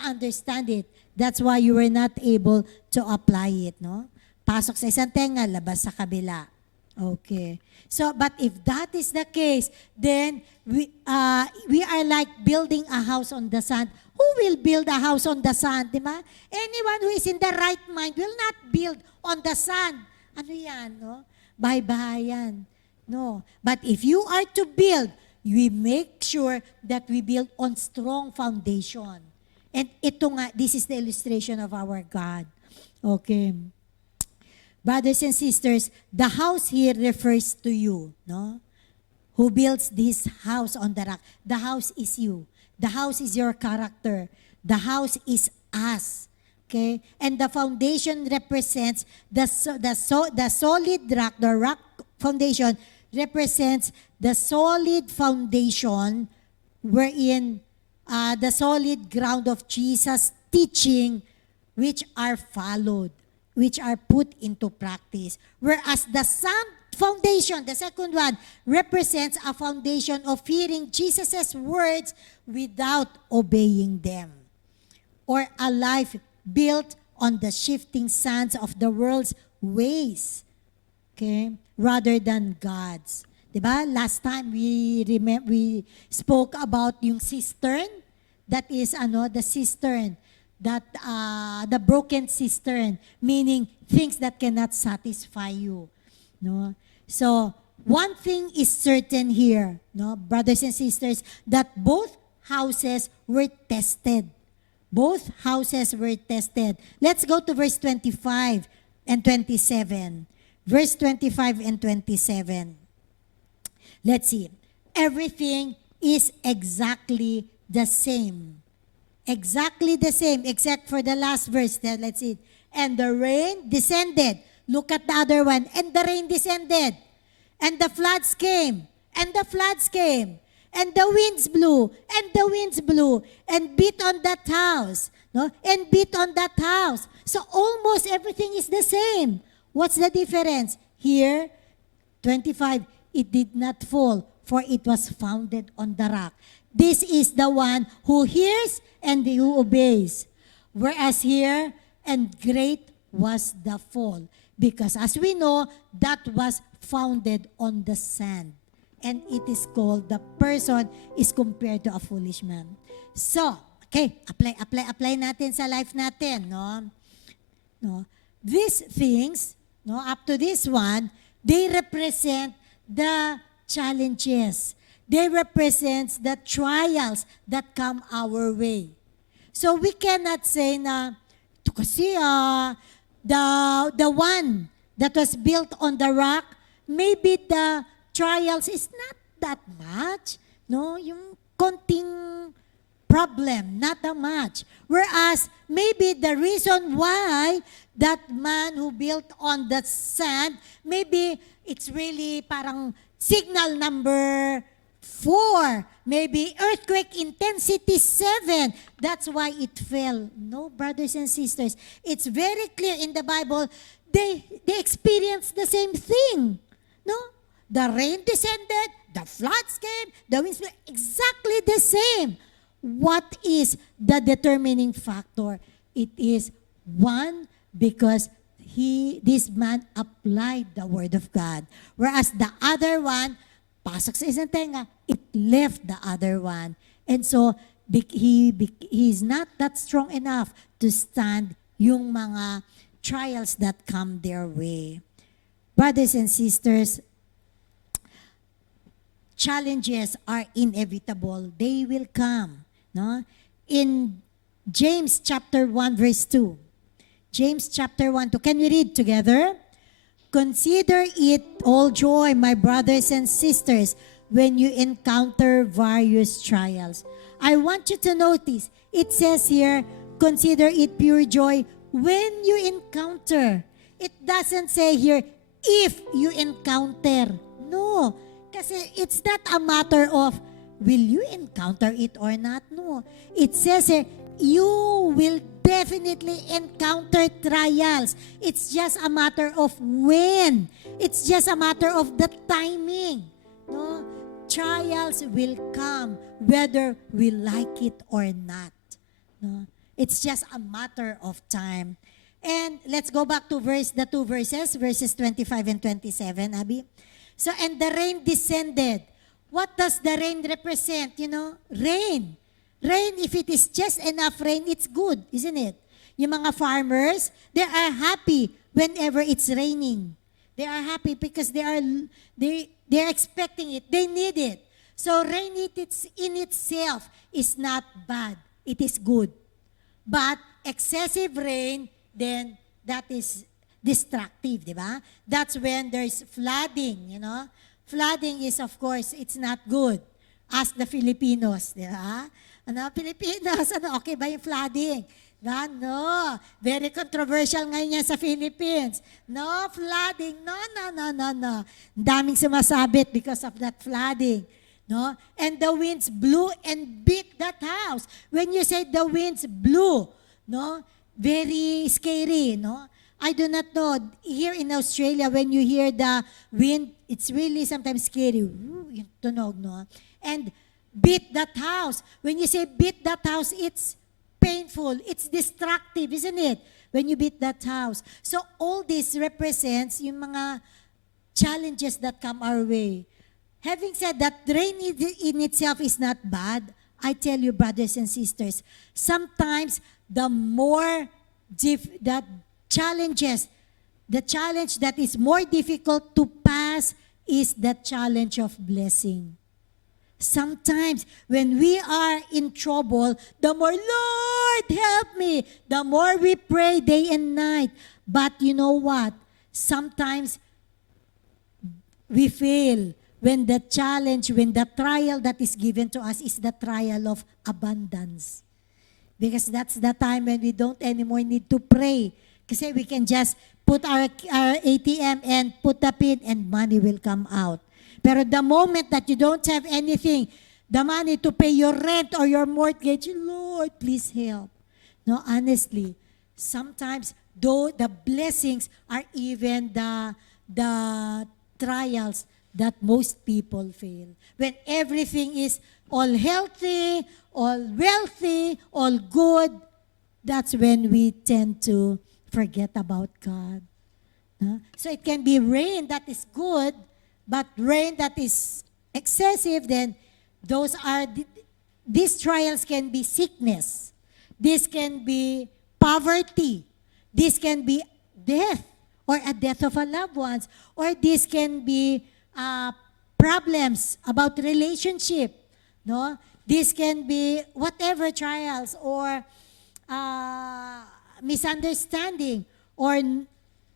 understand it. That's why you were not able to apply it. No? Pasok sa isang tenga, labas sa kabila. Okay. So, but if that is the case, then we are like building a house on the sand. Who will build a house on the sand, di ba? Anyone who is in the right mind will not build on the sand. Ano yan, no? Bahay-bahayan. No. But if you are to build, we make sure that we build on strong foundation. And ito nga, this is the illustration of our God. Okay. Brothers and sisters, the house here refers to you, no? Who builds this house on the rock? The house is you. The house is your character. The house is us. Okay? And the foundation represents the solid rock. The rock foundation represents the solid foundation wherein the solid ground of Jesus' teaching which are followed, which are put into practice. Whereas the sound foundation, the second one, represents a foundation of hearing Jesus' words without obeying them. Or a life built on the shifting sands of the world's ways, okay, rather than God's. Diba? Last time we spoke about yung cistern, that is the cistern, that the broken cistern, meaning things that cannot satisfy you. No? So, one thing is certain here, no, brothers and sisters, that both houses were tested. Both houses were tested. Let's go to verse 25 and 27. Verse 25 and 27. Let's see. Everything is exactly the same. Exactly the same, except for the last verse. Let's see. And the rain descended. Look at the other one. And the rain descended. And the floods came. And the floods came. And the winds blew. And the winds blew. And beat on that house. No? And beat on that house. So almost everything is the same. What's the difference? Here, 25, it did not fall, for it was founded on the rock. This is the one who hears and who obeys. Whereas here, and great was the fall. Because as we know, that was founded on the sand. And it is called, the person is compared to a foolish man. So, okay, apply natin sa life natin, no? No? These things, no, up to this one, they represent the challenges. They represent the trials that come our way. So we cannot say na, ito kasi the one that was built on the rock, maybe the trials is not that much. No, yung konting problem, not that much. Whereas, maybe the reason why that man who built on the sand, maybe it's really parang signal number 4, maybe earthquake intensity 7. That's why it fell. No, brothers and sisters, it's very clear in the Bible, they experienced the same thing. No? The rain descended, the floods came, the winds blew, exactly the same. What is the determining factor? It is one, because this man applied the word of God. Whereas the other one, pasok sa isang tenga, it left the other one. And so, he's not that strong enough to stand yung mga trials that come their way. Brothers and sisters, challenges are inevitable. They will come. No? In James chapter 1 verse 2. James chapter 1, 2. Can we read together? Consider it all joy, my brothers and sisters, when you encounter various trials. I want you to notice, it says here, consider it pure joy when you encounter. It doesn't say here, if you encounter. No. Kasi it's not a matter of, will you encounter it or not? No. It says here, you will definitely encounter trials. It's just a matter of when. It's just a matter of the timing. No? Trials will come whether we like it or not. No? It's just a matter of time. And let's go back to the two verses, verses 25 and 27, Abby. So, and the rain descended. What does the rain represent? You know, rain. Rain, if it is just enough rain, it's good, isn't it? Yung mga farmers, they are happy whenever it's raining. They are happy because they are expecting it. They need it. So rain in itself is not bad. It is good. But excessive rain, then that is destructive, di ba? That's when there's flooding, you know. Flooding is, of course, it's not good. Ask the Filipinos, di ba? Ano, Filipinos, okay ba yung flooding? No. Very controversial ngayon yan sa Philippines. No flooding. No. Daming sumasabit because of that flooding. No? And the winds blew and beat that house. When you say the winds blew, no? Very scary, no? I do not know. Here in Australia, when you hear the wind, it's really sometimes scary. Yung tunog, no? And beat that house. When you say beat that house, it's painful. It's destructive, isn't it? When you beat that house. So all this represents yung mga challenges that come our way. Having said that, rain in itself is not bad. I tell you, brothers and sisters, sometimes the more that challenges, the challenge that is more difficult to pass is the challenge of blessing. Sometimes, when we are in trouble, the more, Lord, Lord, help me. The more we pray day and night. But you know what? Sometimes we fail when the challenge, when the trial that is given to us is the trial of abundance. Because that's the time when we don't anymore need to pray. Kasi we can just put our ATM and put the pin and money will come out. Pero the moment that you don't have anything, the money to pay your rent or your mortgage, Lord, please help. No, honestly, sometimes though the blessings are even the trials that most people fail. When everything is all healthy, all wealthy, all good, that's when we tend to forget about God. No? So it can be rain that is good, but rain that is excessive, then these trials can be sickness. This can be poverty. This can be death or a death of a loved ones. Or this can be problems about relationship. No? This can be whatever trials or misunderstanding or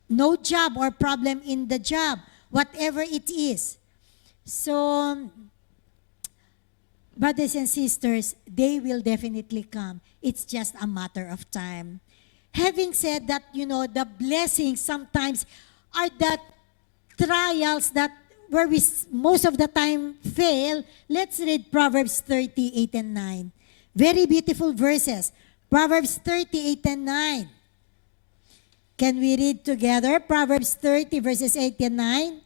no job or problem in the job, whatever it is. So, brothers and sisters, they will definitely come. It's just a matter of time. Having said that, the blessings sometimes are the trials that where we most of the time fail. Let's read Proverbs 38 and 9. Very beautiful verses. Proverbs 38 and 9. Can we read together? Proverbs 30 verses 8 and 9.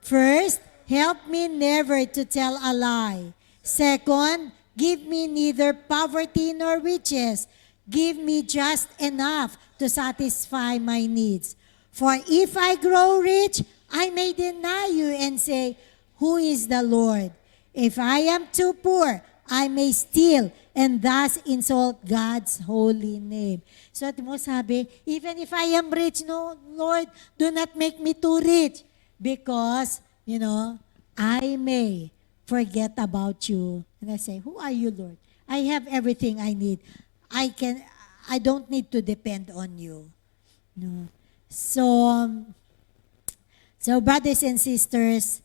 First, help me never to tell a lie. Second, give me neither poverty nor riches. Give me just enough to satisfy my needs. For if I grow rich, I may deny you and say, who is the Lord? If I am too poor, I may steal and thus insult God's holy name. So at mo sabi, even if I am rich, no, Lord, do not make me too rich. Because, I may forget about you. And I say, who are you, Lord? I have everything I need. I don't need to depend on you. No. So brothers and sisters,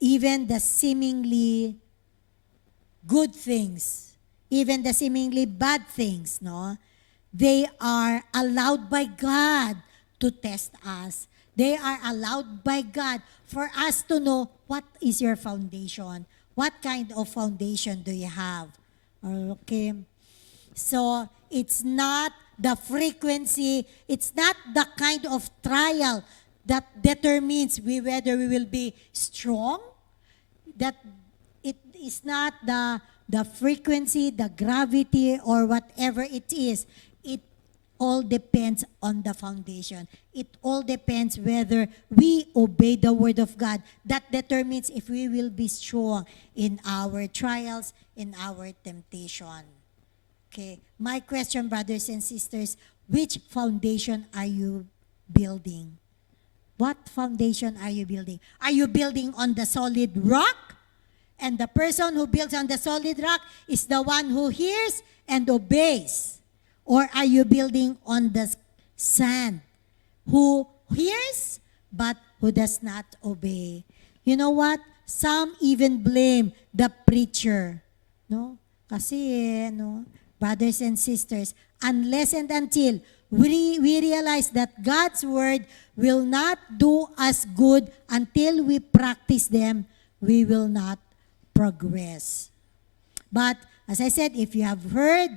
even the seemingly good things, even the seemingly bad things, no, they are allowed by God to test us. They are allowed by God for us to know what is your foundation. What kind of foundation do you have? Okay. So, it's not the frequency, it's not the kind of trial that determines whether we will be strong. That it is not the frequency, the gravity, or whatever it is. It all depends on the foundation. It all depends whether we obey the word of God. That determines if we will be strong in our trials, in our temptation. Okay. My question, brothers and sisters, which foundation are you building? What foundation are you building? Are you building on the solid rock? And the person who builds on the solid rock is the one who hears and obeys. Or are you building on the sand, who hears but who does not obey? You know what? Some even blame the preacher. No? Kasi, brothers and sisters, unless and until we realize that God's word will not do us good until we practice them, we will not progress. But as I said, if you have heard,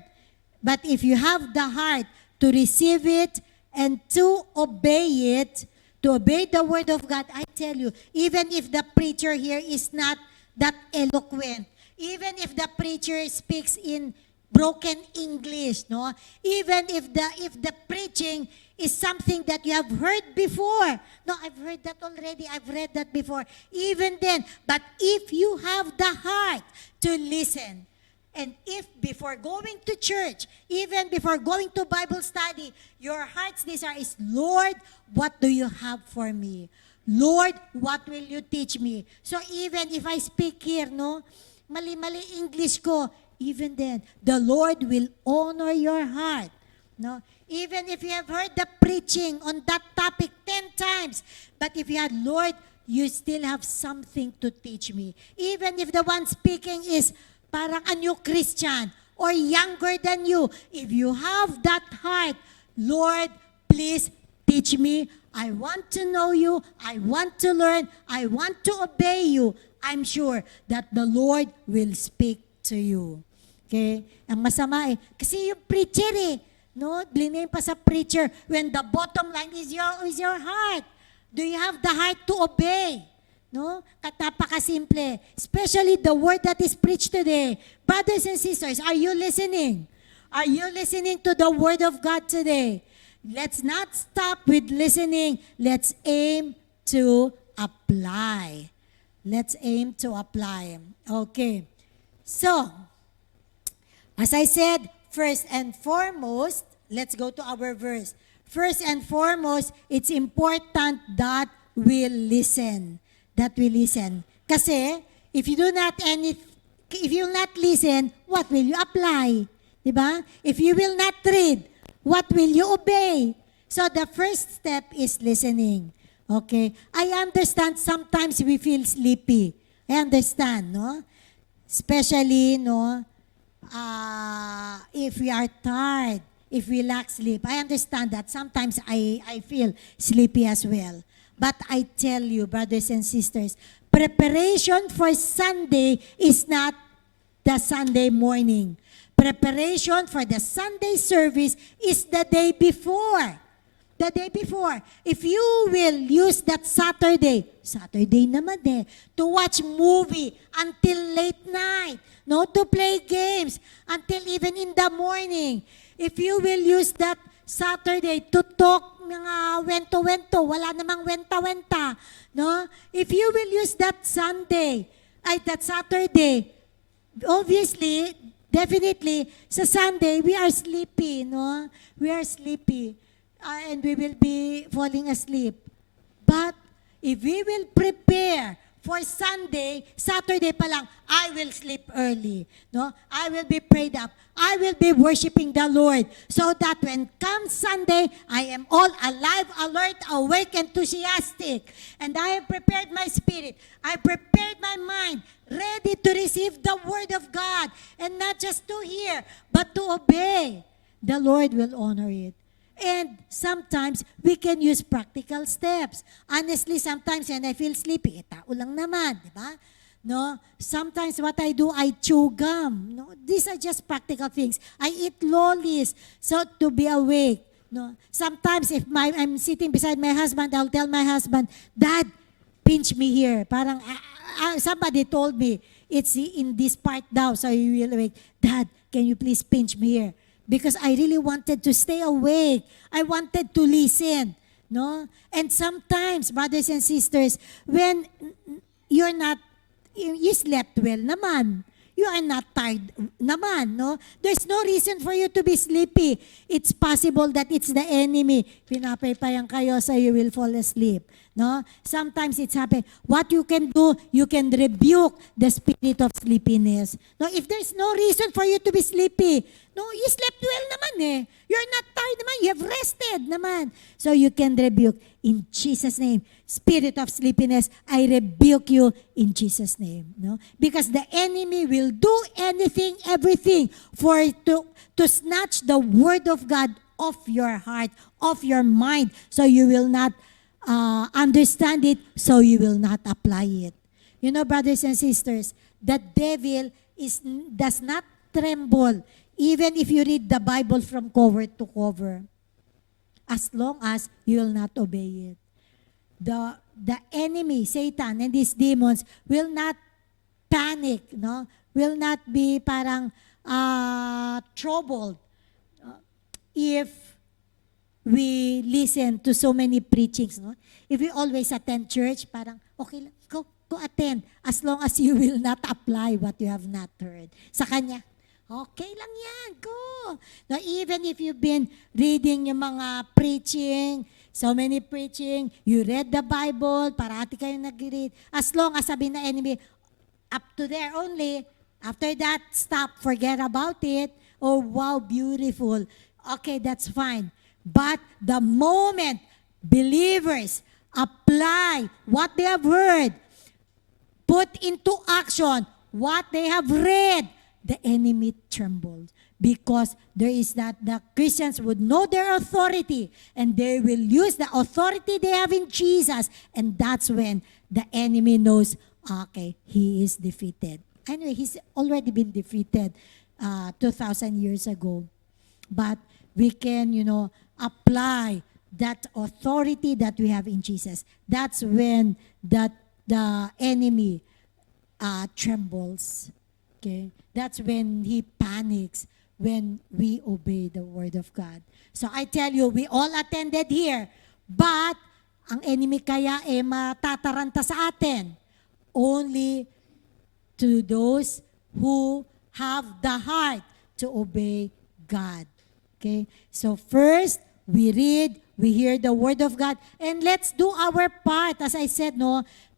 but if you have the heart to receive it and to obey it, to obey the word of God, I tell you, even if the preacher here is not that eloquent, even if the preacher speaks in broken English, no? Even if the preaching is something that you have heard before. No, I've heard that already. I've read that before. Even then, but if you have the heart to listen, and if before going to church, even before going to Bible study, your heart's desire is, Lord, what do you have for me? Lord, what will you teach me? So even if I speak here, no, mali-mali English ko, even then, the Lord will honor your heart. No? Even if you have heard the preaching on that topic 10 times, but if you had, Lord, you still have something to teach me. Even if the one speaking is parang a new Christian or younger than you, if you have that heart, Lord, please teach me. I want to know you. I want to learn. I want to obey you. I'm sure that the Lord will speak to you. Okay? Ang masama kasi yung preacher no? Blame pa sa preacher when the bottom line is your heart. Do you have the heart to obey? No? Napakasimple. Especially the word that is preached today. Brothers and sisters, are you listening? Are you listening to the word of God today? Let's not stop with listening. Let's aim to apply. Let's aim to apply. Okay. So, as I said, first and foremost, let's go to our verse. First and foremost, it's important that we listen. That we listen. Kasi, if you will not listen, what will you apply? Diba? If you will not read, what will you obey? So the first step is listening. Okay? I understand sometimes we feel sleepy. I understand, no? Especially, no, if we are tired, if we lack sleep. I understand that. Sometimes I feel sleepy as well. But I tell you, brothers and sisters, preparation for Sunday is not the Sunday morning. Preparation for the Sunday service is the day before. The day before. If you will use that Saturday naman to watch movie until late night, no, to play games until even in the morning. If you will use that Saturday to talk mga wento-wento, wala namang wenta-wenta, no? If you will use that that Saturday, obviously, definitely, sa Sunday, we are sleepy, no? We are sleepy. And we will be falling asleep. But if we will prepare for Sunday, Saturday pa lang, I will sleep early. No? I will be prayed up. I will be worshiping the Lord so that when comes Sunday, I am all alive, alert, awake, enthusiastic. And I have prepared my spirit. I prepared my mind, ready to receive the word of God. And not just to hear, but to obey. The Lord will honor it. And sometimes, we can use practical steps. Honestly, sometimes when I feel sleepy, tao lang naman, di ba? No? Sometimes what I do, I chew gum. No? These are just practical things. I eat lollies so to be awake. No? Sometimes if I'm sitting beside my husband, I'll tell my husband, Dad, pinch me here. Parang somebody told me, it's in this part daw, so you will awake. Dad, can you please pinch me here? Because I really wanted to stay awake. I wanted to listen. No? And sometimes, brothers and sisters, when you slept well naman. You are not tired naman, no? There's no reason for you to be sleepy. It's possible that it's the enemy. Pinapaypayan kayo so you will fall asleep. No? Sometimes it's happen. What you can do, you can rebuke the spirit of sleepiness. No, if there's no reason for you to be sleepy, no, you slept well naman You're not tired naman. You have rested naman. So you can rebuke in Jesus' name. Spirit of sleepiness, I rebuke you in Jesus' name. No? Because the enemy will do anything, everything to snatch the word of God off your heart, off your mind, so you will not understand it, so you will not apply it. You know, brothers and sisters, the devil does not tremble even if you read the Bible from cover to cover, as long as you will not obey it. The enemy, Satan, and these demons will not panic, no? Will not be parang troubled if we listen to so many preachings, no? If we always attend church, parang okay lang, go attend as long as you will not apply what you have not heard. Sa kanya, okay lang yan, go. Now, even if you've been reading yung mga preaching, so many preaching, you read the Bible, parati kayo nag-read, as long as sabi na enemy, up to there only, After that, stop, forget about it. Oh, wow, beautiful. Okay, that's fine. But the moment believers apply what they have heard, put into action what they have read, the enemy trembled. Because there is that the Christians would know their authority and they will use the authority they have in Jesus. And that's when the enemy knows, okay, he is defeated. Anyway, he's already been defeated 2,000 years ago. But we can, apply that authority that we have in Jesus. That's when the enemy trembles. Okay? That's when he panics, when we obey the word of God. So I tell you, we all attended here, but ang enemy kaya matataranta sa atin only to those who have the heart to obey God. Okay? So first, we read, we hear the word of God, and let's do our part. As I said,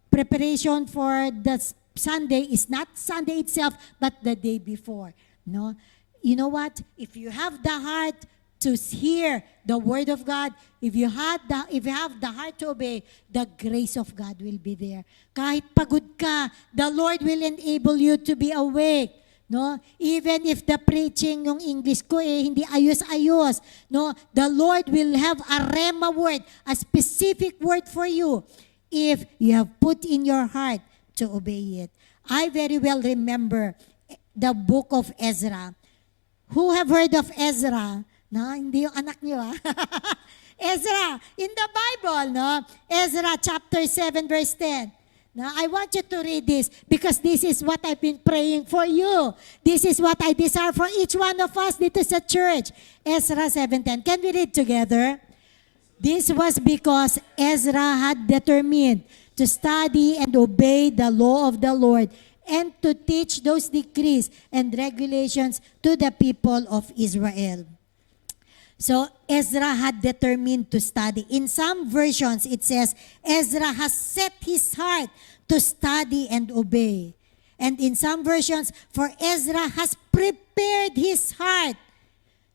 preparation for the Sunday is not Sunday itself, but the day before. No? You know what? If you have the heart to hear the word of God, if you have the heart to obey, the grace of God will be there. Kahit pagod ka, the Lord will enable you to be awake. No? Even if the preaching, yung English ko hindi ayos-ayos, no? The Lord will have a rhema word, a specific word for you if you have put in your heart to obey it. I very well remember the book of Ezra. Who have heard of Ezra? No, hindi yung anak niyo Ezra, in the Bible, no? Ezra chapter 7 verse 10. Now, I want you to read this because this is what I've been praying for you. This is what I desire for each one of us dito sa church. Ezra 7:10. Can we read together? This was because Ezra had determined to study and obey the law of the Lord and to teach those decrees and regulations to the people of Israel. So Ezra had determined to study. In some versions, it says, Ezra has set his heart to study and obey. And in some versions, for Ezra has prepared his heart.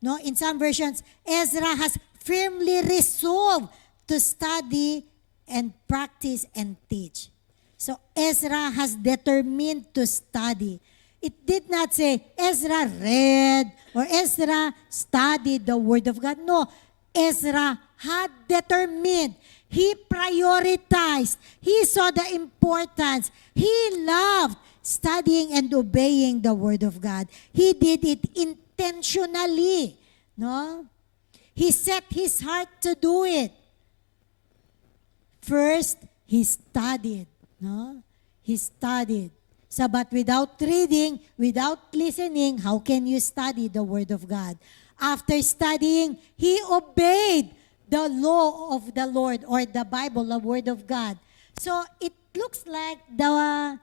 No, in some versions, Ezra has firmly resolved to study and practice and teach. So Ezra has determined to study. It did not say Ezra read or Ezra studied the word of God. No, Ezra had determined. He prioritized. He saw the importance. He loved studying and obeying the word of God. He did it intentionally. No? He set his heart to do it. First, he studied. No? He studied. So, but without reading, without listening, how can you study the Word of God? After studying, he obeyed the law of the Lord or the Bible, the Word of God. So, it looks like the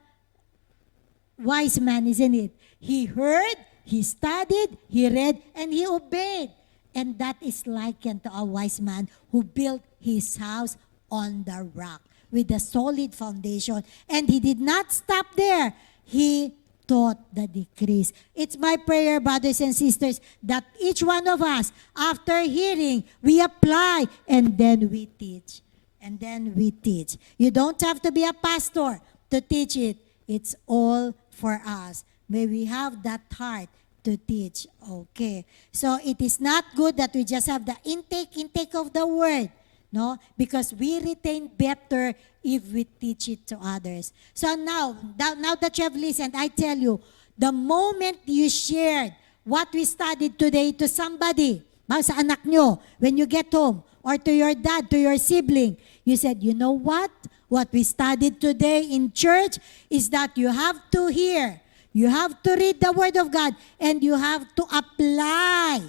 wise man, isn't it? He heard, he studied, he read, and he obeyed. And that is likened to a wise man who built his house on the rock with a solid foundation. And he did not stop there. He taught the decrees. It's my prayer, brothers and sisters, that each one of us, after hearing, we apply and then we teach. And then we teach. You don't have to be a pastor to teach it. It's all for us. May we have that heart to teach. Okay. So it is not good that we just have the intake of the word. No? Because we retain better if we teach it to others. So now that you have listened, I tell you, the moment you shared what we studied today to somebody, sa anak nyo, when you get home, or to your dad, to your sibling, you said, you know what? What we studied today in church is that you have to hear, you have to read the Word of God, and you have to apply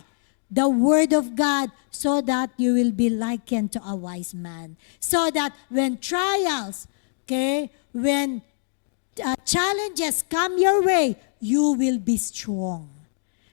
the Word of God so that you will be likened to a wise man. So that when trials, when challenges come your way, you will be strong.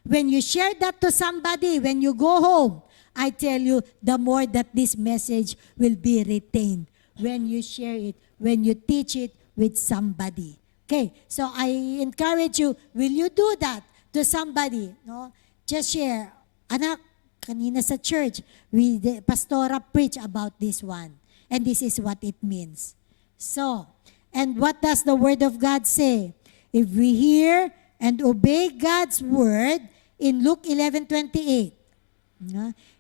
When you share that to somebody, when you go home, I tell you, the more that this message will be retained. When you share it, when you teach it with somebody. Okay, so I encourage you, will you do that to somebody? No? Just share. Anak, kanina sa church, the pastora preach about this one. And this is what it means. So, and what does the Word of God say? If we hear and obey God's Word in Luke 11:28.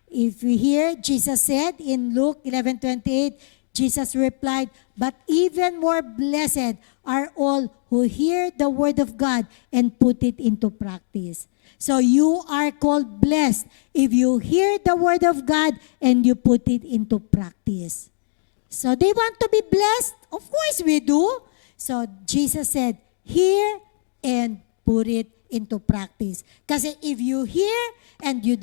If we hear, Jesus said in Luke 11:28, Jesus replied, but even more blessed are all who hear the Word of God and put it into practice. So you are called blessed if you hear the Word of God and you put it into practice. So they want to be blessed? Of course we do. So Jesus said, hear and put it into practice. Kasi if you hear and you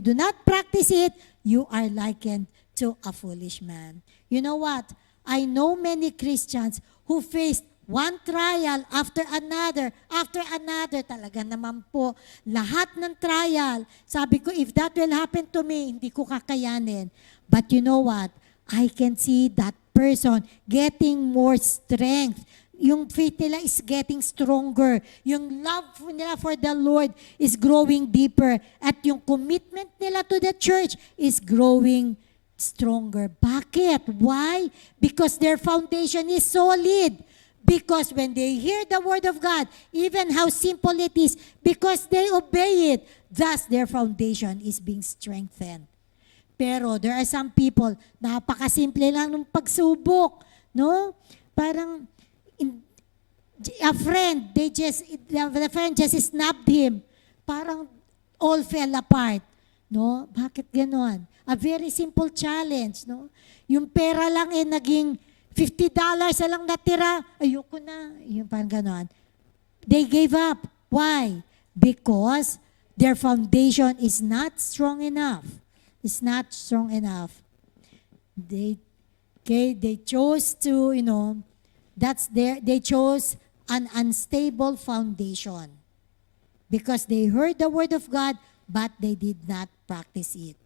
do not practice it, you are likened to a foolish man. You know what? I know many Christians who faced one trial after another, talaga naman po, lahat ng trial. Sabi ko, if that will happen to me, hindi ko kakayanin. But you know what? I can see that person getting more strength. Yung faith nila is getting stronger. Yung love nila for the Lord is growing deeper. At yung commitment nila to the church is growing stronger. Bakit? Why? Because their foundation is solid. Because when they hear the Word of God, even how simple it is, because they obey it, thus their foundation is being strengthened. Pero there are some people, napakasimple lang ng pagsubok, no? Parang a friend, the friend just snapped him. Parang all fell apart, no? Bakit gano'n? A very simple challenge, no? Yung pera lang naging $50 na lang natira, ayoko na. Yung parang gano'n. They gave up. Why? Because their foundation is not strong enough. It's not strong enough. They chose to, they chose an unstable foundation because they heard the Word of God, but they did not practice it.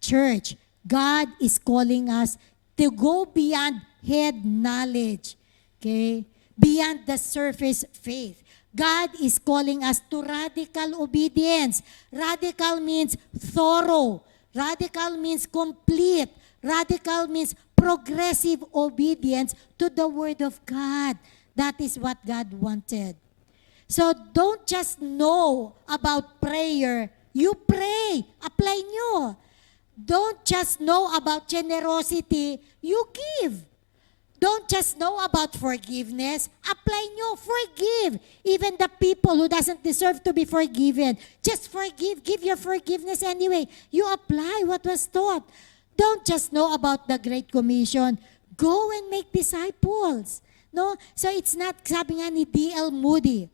Church, God is calling us to go beyond head knowledge, okay? Beyond the surface faith. God is calling us to radical obedience. Radical means thorough. Radical means complete. Radical means progressive obedience to the Word of God. That is what God wanted. So don't just know about prayer. You pray. Apply nyo. Don't just know about generosity, you give. Don't just know about forgiveness, apply nyo, forgive. Even the people who doesn't deserve to be forgiven, just forgive, give your forgiveness anyway. You apply what was taught. Don't just know about the Great Commission, go and make disciples. No? So it's not, sabi nga ni D.L. Moody,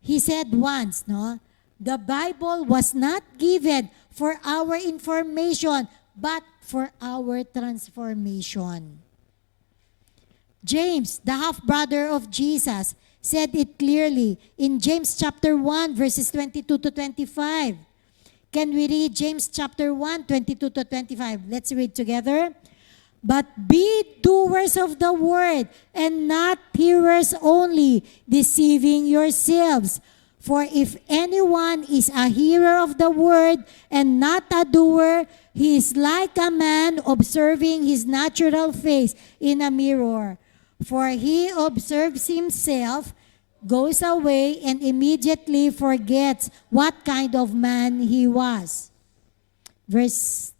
he said once, no, the Bible was not given for our information, but for our transformation. James, the half-brother of Jesus, said it clearly in James chapter 1, verses 22 to 25. Can we read James chapter 1, 22 to 25? Let's read together. But be doers of the word, and not hearers only, deceiving yourselves. For if anyone is a hearer of the word and not a doer, he is like a man observing his natural face in a mirror. For he observes himself, goes away, and immediately forgets what kind of man he was. Verse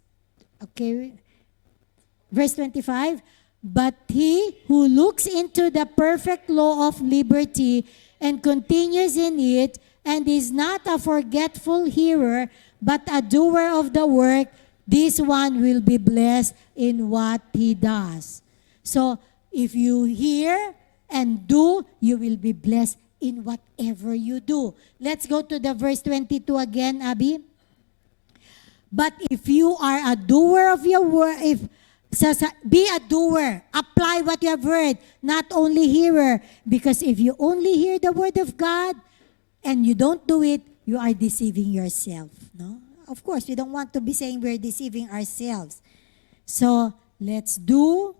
25, but he who looks into the perfect law of liberty and continues in it, and is not a forgetful hearer, but a doer of the work, this one will be blessed in what he does. So, if you hear and do, you will be blessed in whatever you do. Let's go to the verse 22 again, Abby. But if you are a doer of your word, be a doer. Apply what you have heard, not only hearer. Because if you only hear the word of God and you don't do it, you are deceiving yourself. No? Of course, we don't want to be saying we're deceiving ourselves. So, let's do,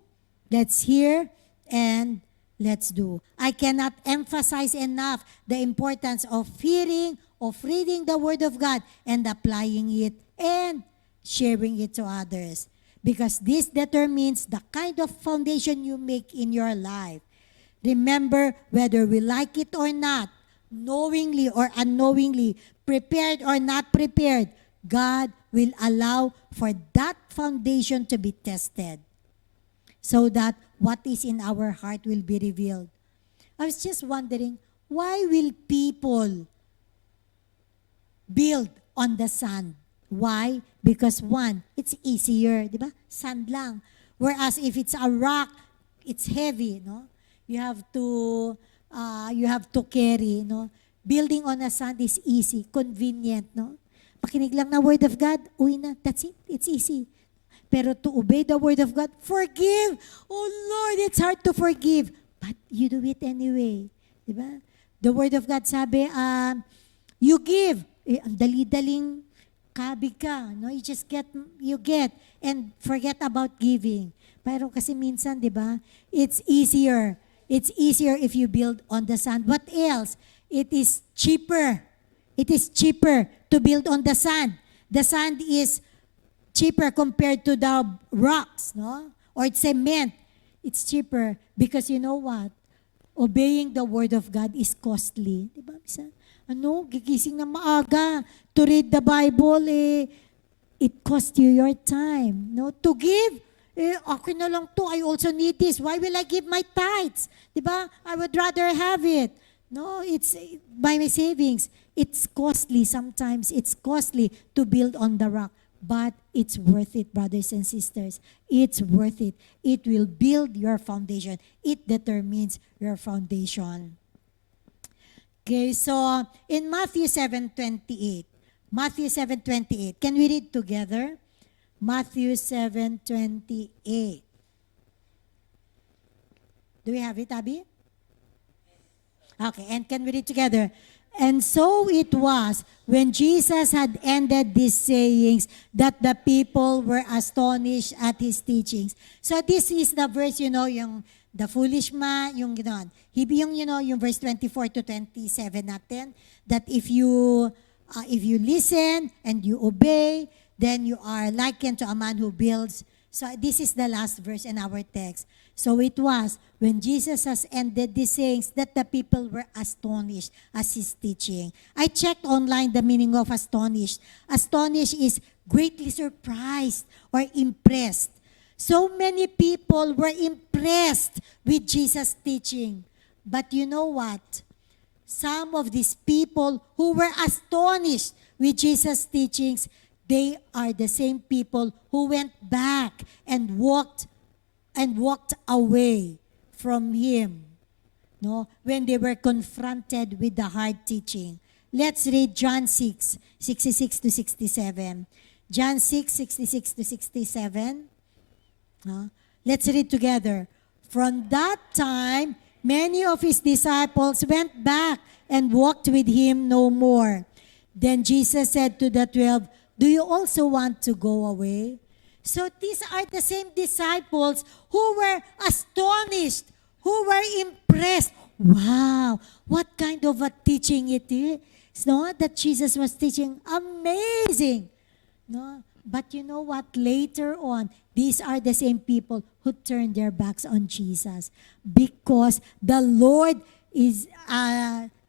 let's hear, and let's do. I cannot emphasize enough the importance of hearing, of reading the Word of God and applying it and sharing it to others. Because this determines the kind of foundation you make in your life. Remember, whether we like it or not, knowingly or unknowingly, prepared or not prepared, God will allow for that foundation to be tested so that what is in our heart will be revealed. I was just wondering, why will people build on the sand? Why? Because one, it's easier, di ba? Sand lang. Whereas if it's a rock, it's heavy, no? You have to carry, no? Building on a sand is easy, convenient, no? Pakinig lang na word of God, uwi na, that's it, it's easy. Pero to obey the word of God, forgive. Oh Lord, it's hard to forgive. But you do it anyway. Diba? The word of God sabi, you give. Ang dali-daling kabig ka. No? You just get, and forget about giving. Pero kasi minsan, di ba, it's easier. It's easier if you build on the sand. What else? It is cheaper. It is cheaper to build on the sand. The sand is cheaper compared to the rocks, no? Or cement. It's cheaper because you know what? Obeying the word of God is costly. Di ba? Gigising na maaga to read the Bible, it costs you your time. No? To give, okay na lang to, I also need this. Why will I give my tithes? Di ba? I would rather have it. No, it's by my savings. It's costly. Sometimes it's costly to build on the rock. But it's worth it, brothers and sisters. It's worth it. It will build your foundation. It determines your foundation. Okay, so in Matthew 7:28, Matthew 7:28, can we read together? Matthew 7:28. Do we have it, Abby? Okay, and can we read together? And so it was, when Jesus had ended these sayings, that the people were astonished at his teachings. So this is the verse, yung the foolish man, yung gano'n. Yung verse 24 to 27 natin, that if you listen and you obey, then you are likened to a man who builds. So this is the last verse in our text. So it was, when Jesus has ended these sayings, that the people were astonished as his teaching. I checked online the meaning of astonished. Astonished is greatly surprised or impressed. So many people were impressed with Jesus' teaching. But you know what? Some of these people who were astonished with Jesus' teachings, they are the same people who went back and walked away from him, no? When they were confronted with the hard teaching. Let's read John 6, 66 to 67. John 6, 66 to 67. No? Let's read together. From that time, many of his disciples went back and walked with him no more. Then Jesus said to the 12, do you also want to go away? So these are the same disciples who were astonished, who were impressed. Wow, what kind of a teaching it is, no? That Jesus was teaching. Amazing. No? But you know what? Later on, these are the same people who turned their backs on Jesus because the Lord is,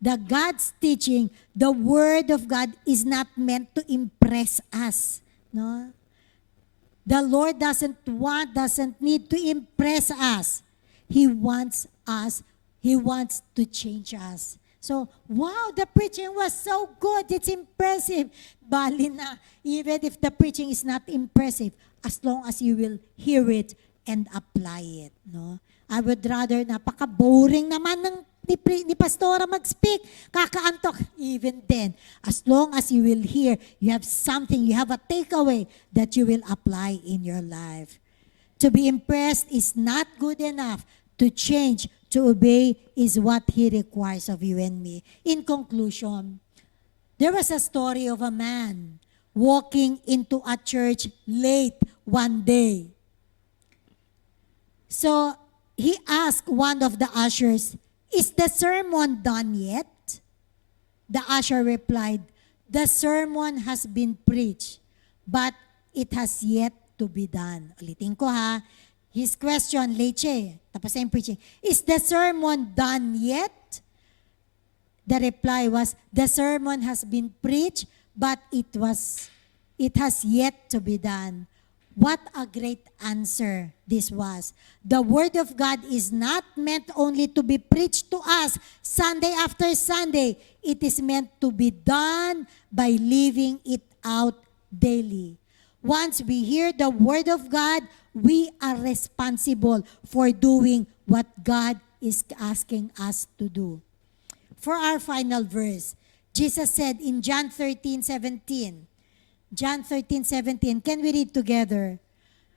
the God's teaching, the Word of God is not meant to impress us. No? The Lord doesn't need to impress us. He wants to change us. So, wow, the preaching was so good. It's impressive. Bali na, even if the preaching is not impressive, as long as you will hear it and apply it. No? I would rather, napaka-boring naman ni Pastora mag-speak. Kakaantok. Even then, as long as you will hear, you have something, you have a takeaway that you will apply in your life. To be impressed is not good enough. To change, to obey is what He requires of you and me. In conclusion, there was a story of a man walking into a church late one day. So, he asked one of the ushers, "Is the sermon done yet?" The usher replied, "The sermon has been preached, but it has yet to be done." Ulitin ko ha. His question, Leche, tapos na yung preaching, "Is the sermon done yet?" The reply was, "The sermon has been preached, but it has yet to be done." What a great answer this was. The Word of God is not meant only to be preached to us Sunday after Sunday. It is meant to be done by living it out daily. Once we hear the Word of God, we are responsible for doing what God is asking us to do. For our final verse, Jesus said in John 13:17, John 13:17. Can we read together?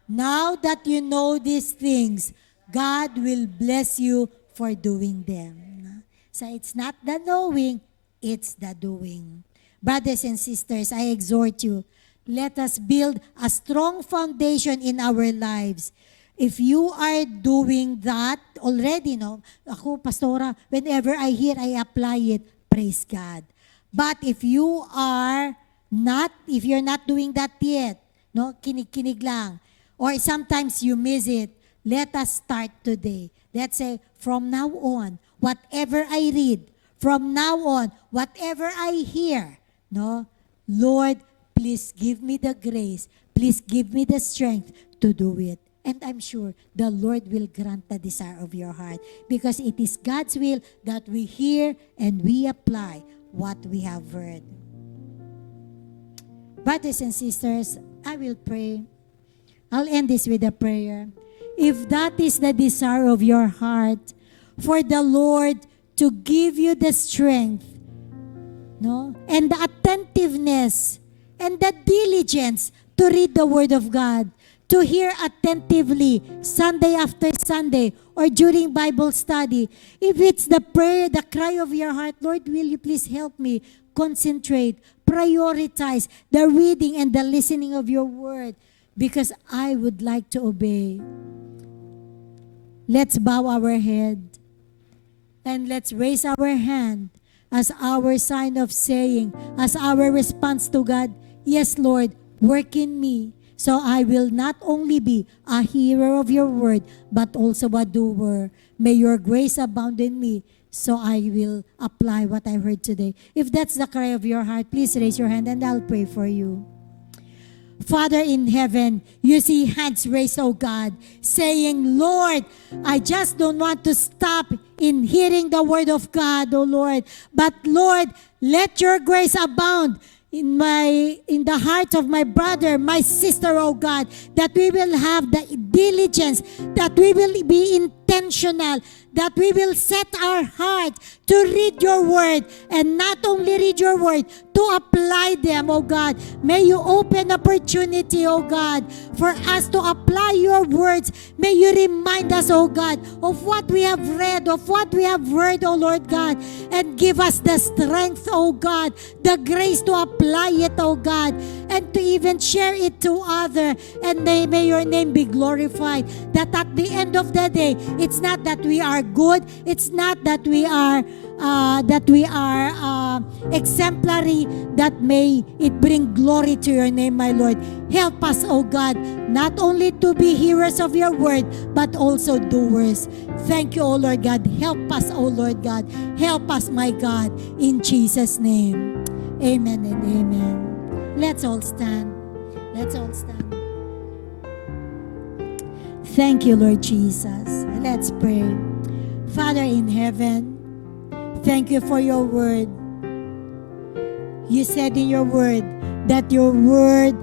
"Now that you know these things, God will bless you for doing them." So it's not the knowing, it's the doing. Brothers and sisters, I exhort you, let us build a strong foundation in our lives. If you are doing that already, no? Ako, Pastora, whenever I hear, I apply it. Praise God. But if you're not doing that yet, no, kinig-kinig lang, or sometimes you miss it, let us start today. Let's say, from now on, whatever I read, from now on, whatever I hear, no, Lord, please give me the grace, please give me the strength to do it. And I'm sure the Lord will grant the desire of your heart, because it is God's will that we hear and we apply what we have heard. Brothers and sisters, I will pray. I'll end this with a prayer. If that is the desire of your heart, for the Lord to give you the strength, no, and the attentiveness and the diligence to read the Word of God, to hear attentively Sunday after Sunday or during Bible study. If it's the prayer, the cry of your heart, "Lord, will you please help me concentrate, prioritize the reading and the listening of your word, because I would like to obey." Let's bow our head and let's raise our hand as our sign of saying, as our response to God, "Yes, Lord, work in me, so I will not only be a hearer of your word, but also a doer. May your grace abound in me, so I will apply what I heard today." If that's the cry of your heart, please raise your hand and I'll pray for you. Father in heaven, you see hands raised, oh God, saying, "Lord, I just don't want to stop in hearing the word of God, oh Lord, but Lord, let your grace abound in the heart of my brother, my sister, oh God, that we will have the diligence, that we will be intentional, that we will set our heart to read your word, and not only read your word, to apply them, oh God. May you open opportunity, oh God, for us to apply your words. May you remind us, oh God, of what we have read, of what we have heard, oh Lord God, and give us the strength, oh God, the grace to apply it, oh God, and to even share it to others. And may your name be glorified, that at the end of the day, it's not that we are good, it's not that we are exemplary, that may it bring glory to your name, my Lord. Help us, oh God, not only to be hearers of your word, but also doers. Thank you, oh Lord God. Help us, oh Lord God. Help us, my God, in Jesus' name. Amen and amen. Let's all stand. Let's all stand. Thank you, Lord Jesus. Let's pray. Father in heaven, thank you for your word. You said in your word that your word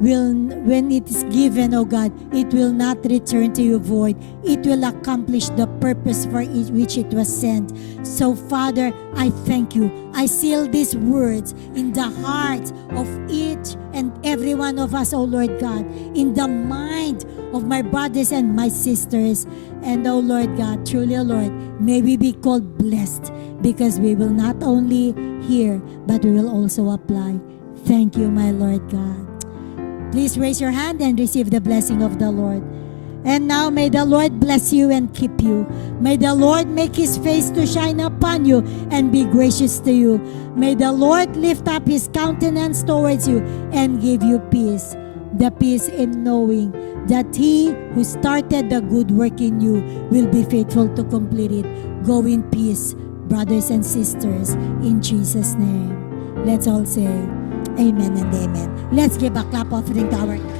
will, when it is given, oh God, it will not return to you void. It will accomplish the purpose for which it was sent. So, Father, I thank you. I seal these words in the hearts of each and every one of us, oh Lord God, in the mind of my brothers and my sisters. And oh Lord God, truly, oh Lord, may we be called blessed, because we will not only hear, but we will also apply. Thank you, my Lord God. Please raise your hand and receive the blessing of the Lord. And now may the Lord bless you and keep you. May the Lord make his face to shine upon you and be gracious to you. May the Lord lift up his countenance towards you and give you peace. The peace in knowing that he who started the good work in you will be faithful to complete it. Go in peace, brothers and sisters, in Jesus' name. Let's all say amen and amen. Let's give a clap offering to our God.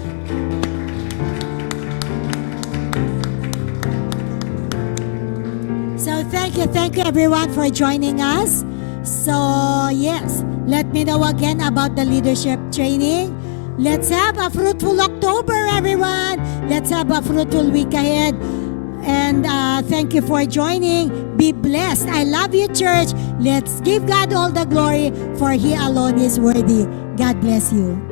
So thank you everyone for joining us. So yes, let me know again about the leadership training. Let's have a fruitful October, everyone. Let's have a fruitful week ahead. And thank you for joining. Be blessed. I love you, church. Let's give God all the glory, for he alone is worthy. God bless you.